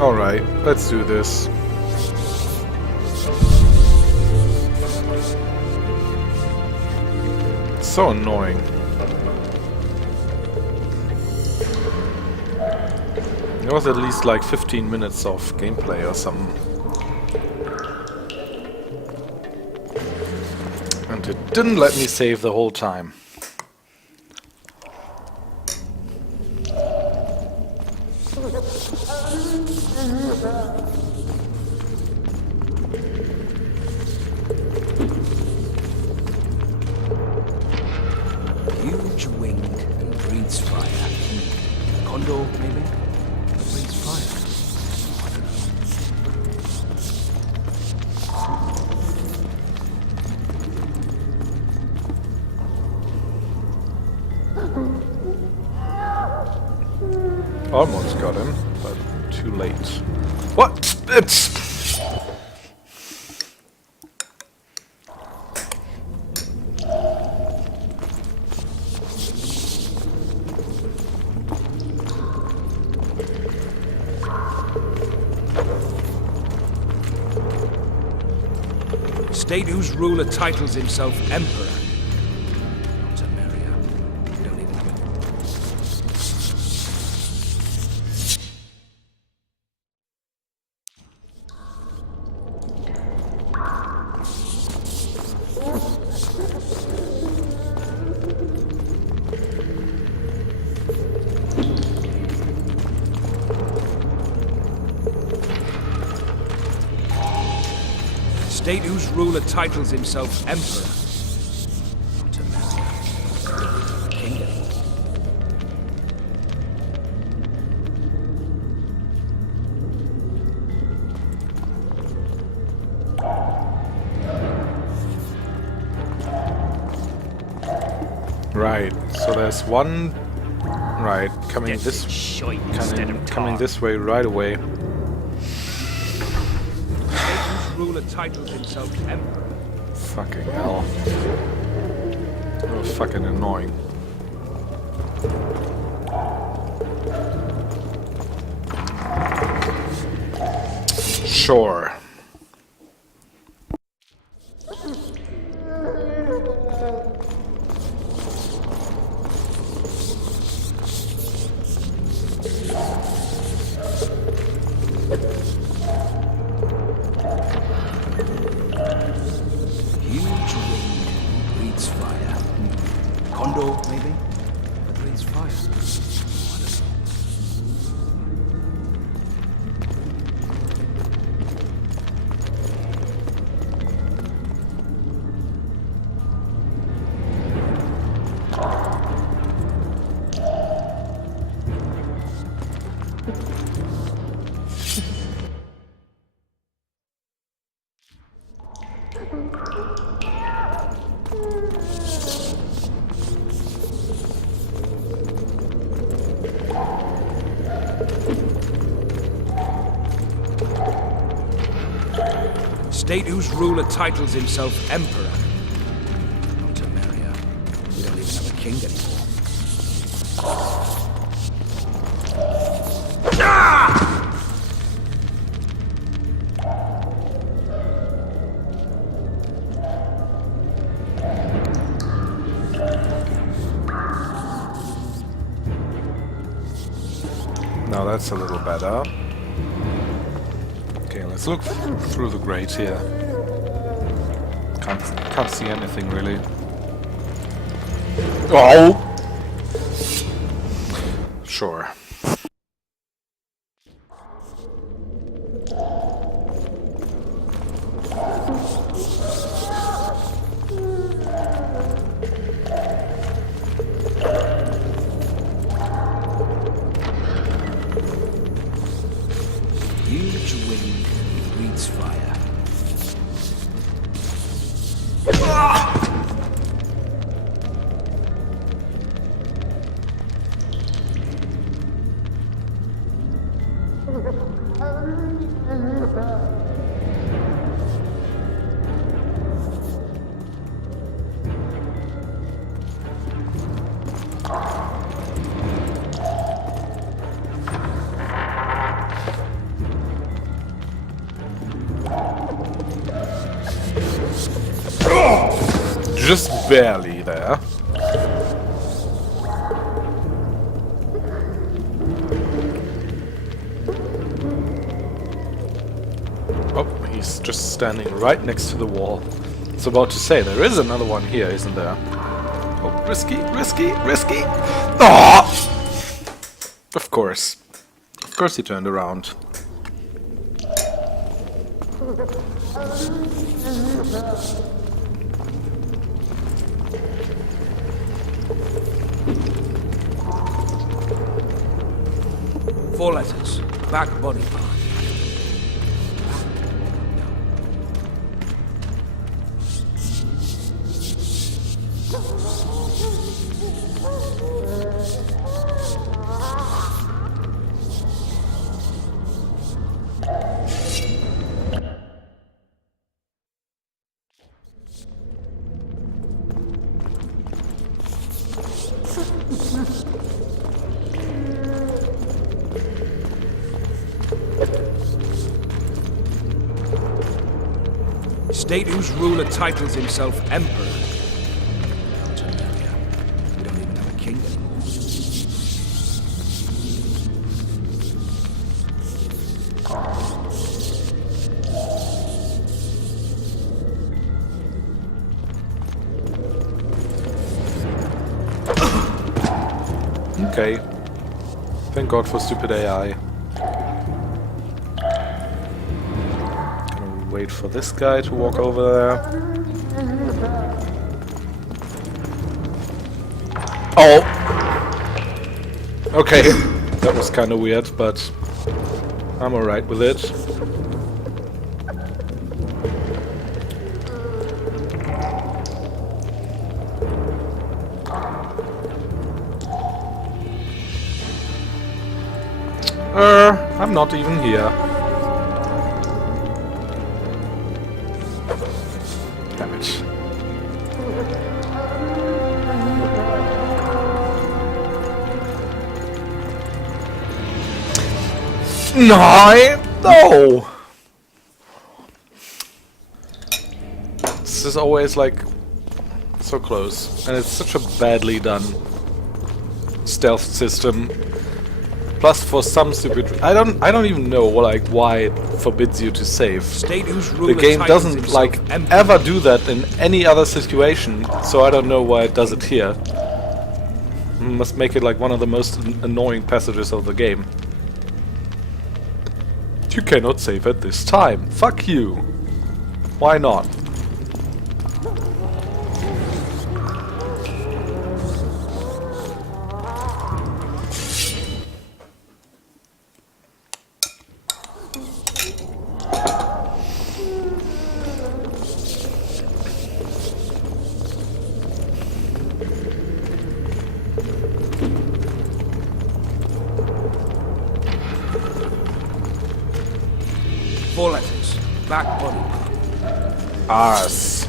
Alright, let's do this. It's so annoying. It was at least like 15 minutes of gameplay or something. And it didn't let me save the whole time. Huge winged and breathes fire. Condor, maybe? Almost got him, but too late. What? It's... State whose ruler titles himself emperor. State whose ruler titles himself emperor. Kingdom. Right, so there's one... Right, coming this way right away. Ruler titles himself emperor. Fucking hell. That was fucking annoying. Sure. Huge wind breathes fire. Condor, maybe? That breathes fire. State whose ruler titles himself emperor. Not a merrier. We don't even have a king anymore. Now that's a little better. Okay, let's look through the grate here. Can't see anything really. Oh! Sure. Huge wind breathes fire. Just barely there. Oh, he's just standing right next to the wall. It's about to say, there is another one here, isn't there? Oh, risky, risky, risky! Ah! Of course. Of course he turned around. Four letters. Back body part. State whose ruler titles himself emperor. Not a merrier. We don't even have a king anymore. Okay. Thank God for stupid AI. Gonna wait for this guy to walk over there. Oh! Okay, that was kind of weird, but I'm alright with it. I'm not even here. Damn it. No! This is always like so close, and it's such a badly done stealth system. Plus, for some stupid, I don't even know why it forbids you to save. The game doesn't like ever do that in any other situation, so I don't know why it does it here. Must make it like one of the most annoying passages of the game. You cannot save at this time. Fuck you. Why not? Four letters. Back body. Ars.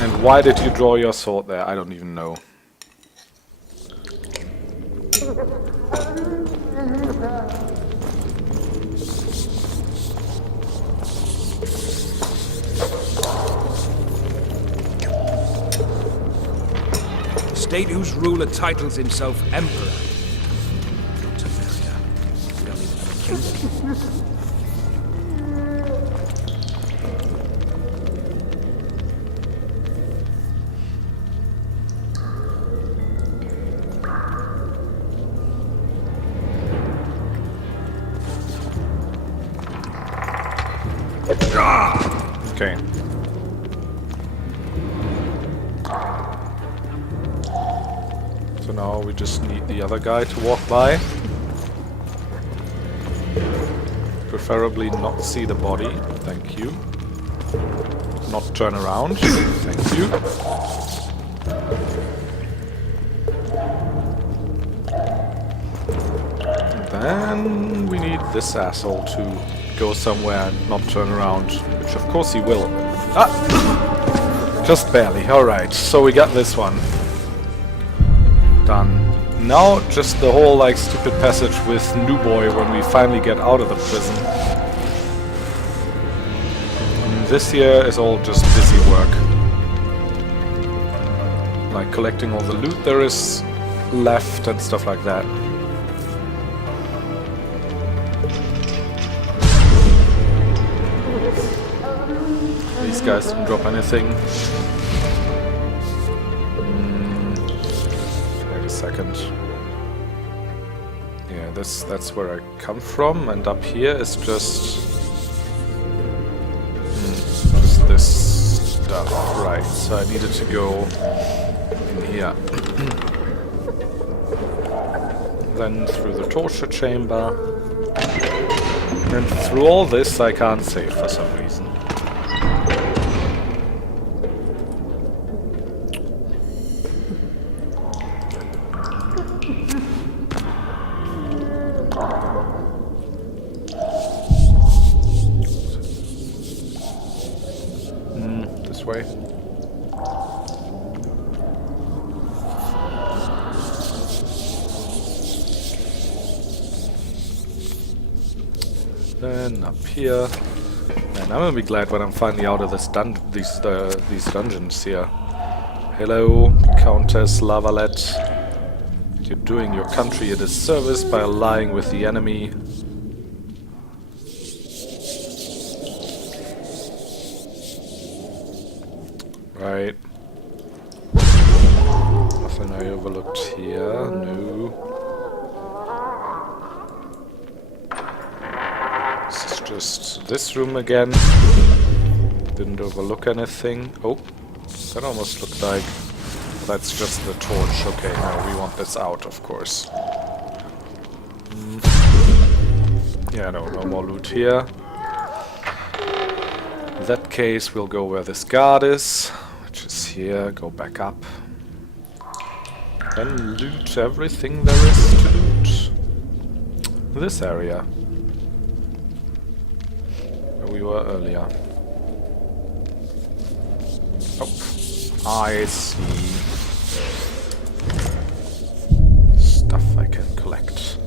And why did you draw your sword there? I don't even know. State whose ruler titles himself emperor. Not familiar. We don't even have a kingdom. Okay. So now we just need the other guy to walk by. Preferably not see the body. Thank you. Not turn around. Thank you. And then we need this asshole to go somewhere and not turn around, which of course he will. Ah! Just barely. Alright, so we got this one. Done. Now just the whole like stupid passage with New Boy when we finally get out of the prison. And this here is all just busy work. Like collecting all the loot there is left and stuff like that. These guys didn't drop anything. Wait a second. Yeah, that's where I come from, and up here is just this stuff. Right, so I needed to go in here. Then through the torture chamber. And through all this I can't save for some reason. This way. Then up here. And I'm gonna be glad when I'm finally out of this these dungeons here. Hello, Countess Valette. You're doing your country a disservice by allying with the enemy. Right. Nothing I overlooked here. No. This is just this room again. Didn't overlook anything. Oh, that almost looked like... That's just the torch. Okay, now we want this out, of course. Yeah, no more loot here. In that case, we'll go where this guard is, which is here. Go back up. Then loot everything there is to loot. this area. Where we were earlier. Oh, I see. Stuff I can collect.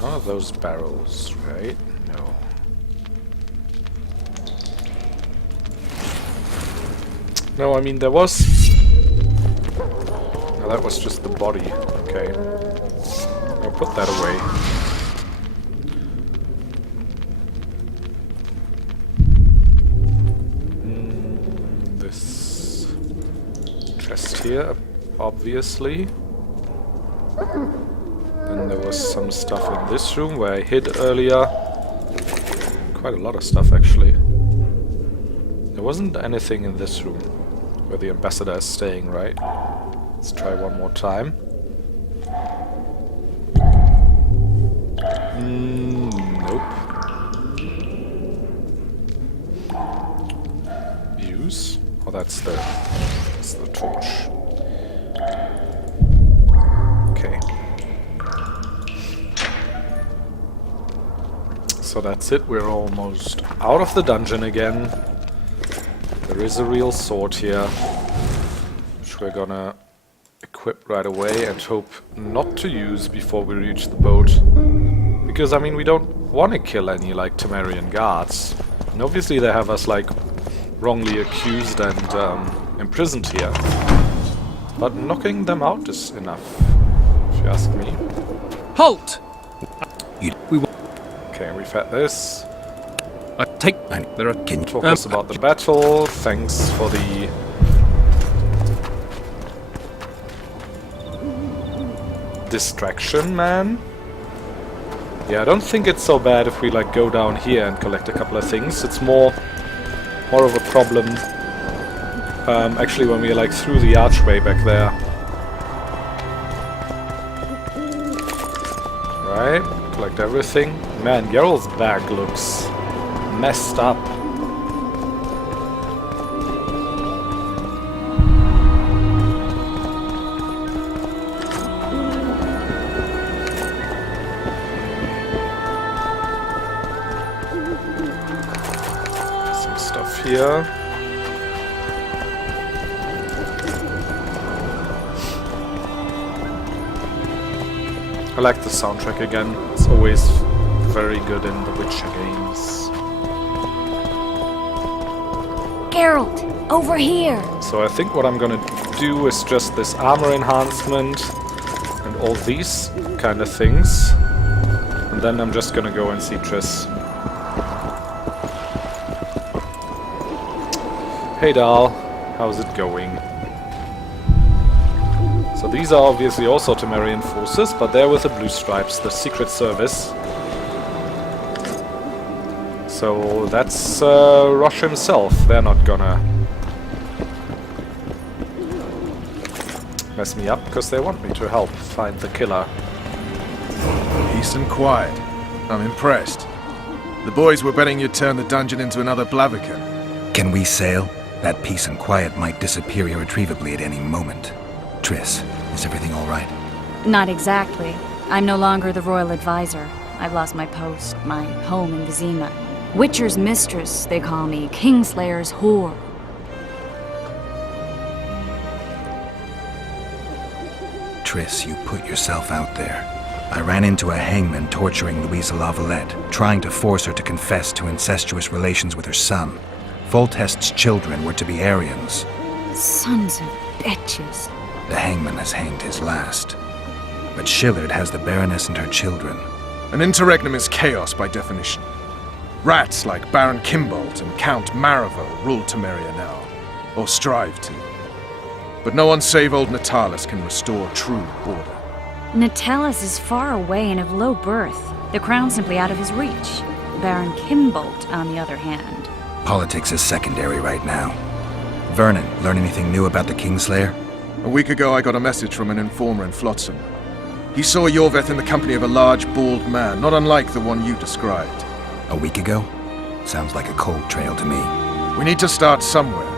None of those barrels, right? No. No, I mean there was... No, that was just the body. Okay. I'll put that away. This chest here, obviously. Then there was some stuff in this room where I hid earlier. Quite a lot of stuff, actually. There wasn't anything in this room where the ambassador is staying, right? Let's try one more time. Nope. Use? Oh, that's the torch. Okay. So that's it, we're almost out of the dungeon again. There is a real sword here, which we're gonna equip right away and hope not to use before we reach the boat. Because, I mean, we don't want to kill any, like, Temerian guards. And obviously they have us, like, wrongly accused and imprisoned here. But knocking them out is enough, if you ask me. Halt! Okay, we've had this. There are... Talk us about the battle. Thanks for the... distraction, man. Yeah, I don't think it's so bad if we, like, go down here and collect a couple of things. It's more of a problem, actually, when we're, like, through the archway back there. Right, collect everything. Man, Geralt's back looks messed up. Some stuff here. I like the soundtrack again. It's always very good in the Witcher games. Geralt, over here! So I think what I'm gonna do is just this armor enhancement and all these kind of things. And then I'm just gonna go and see Triss. Hey Dal, how's it going? So these are obviously also Temerian forces, but they're with the blue stripes, the Secret Service. So that's Roche himself. They're not gonna mess me up because they want me to help find the killer. Peace and quiet. I'm impressed. The boys were betting you'd turn the dungeon into another Blaviken. Can we sail? That peace and quiet might disappear irretrievably at any moment. Triss, is everything all right? Not exactly. I'm no longer the royal advisor. I've lost my post, my home in Vizima. Witcher's mistress, they call me. Kingslayer's whore. Triss, you put yourself out there. I ran into a hangman torturing Louisa La Valette, trying to force her to confess to incestuous relations with her son. Foltest's children were to be Aryans. Sons of bitches. The hangman has hanged his last. But Shillard has the Baroness and her children. An interregnum is chaos by definition. Rats like Baron Kimbolt and Count Marival rule Temeria now, or strive to. But no one save old Natalis can restore true order. Natalis is far away and of low birth. The crown's simply out of his reach. Baron Kimbolt, on the other hand. Politics is secondary right now. Vernon, learn anything new about the Kingslayer? A week ago I got a message from an informer in Flotsam. He saw Yorveth in the company of a large, bald man, not unlike the one you described. A week ago? Sounds like a cold trail to me. We need to start somewhere.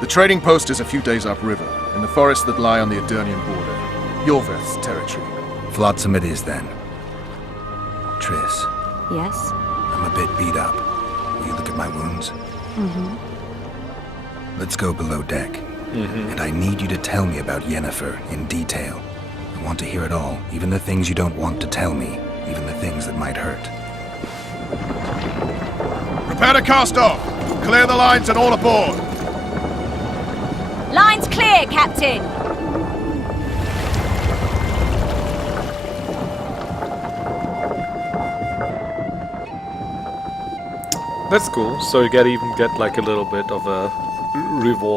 The trading post is a few days upriver, in the forests that lie on the Edirnian border. Yorveth's territory. Flotsam it is then. Triss, Yes? I'm a bit beat up. Will you look at my wounds? Mm-hmm. Let's go below deck. And I need you to tell me about Yennefer in detail. I want to hear it all, even the things you don't want to tell me, even the things that might hurt. Prepare to cast off! Clear the lines and all aboard! Line's clear, Captain! That's cool. So you even get like a little bit of a reward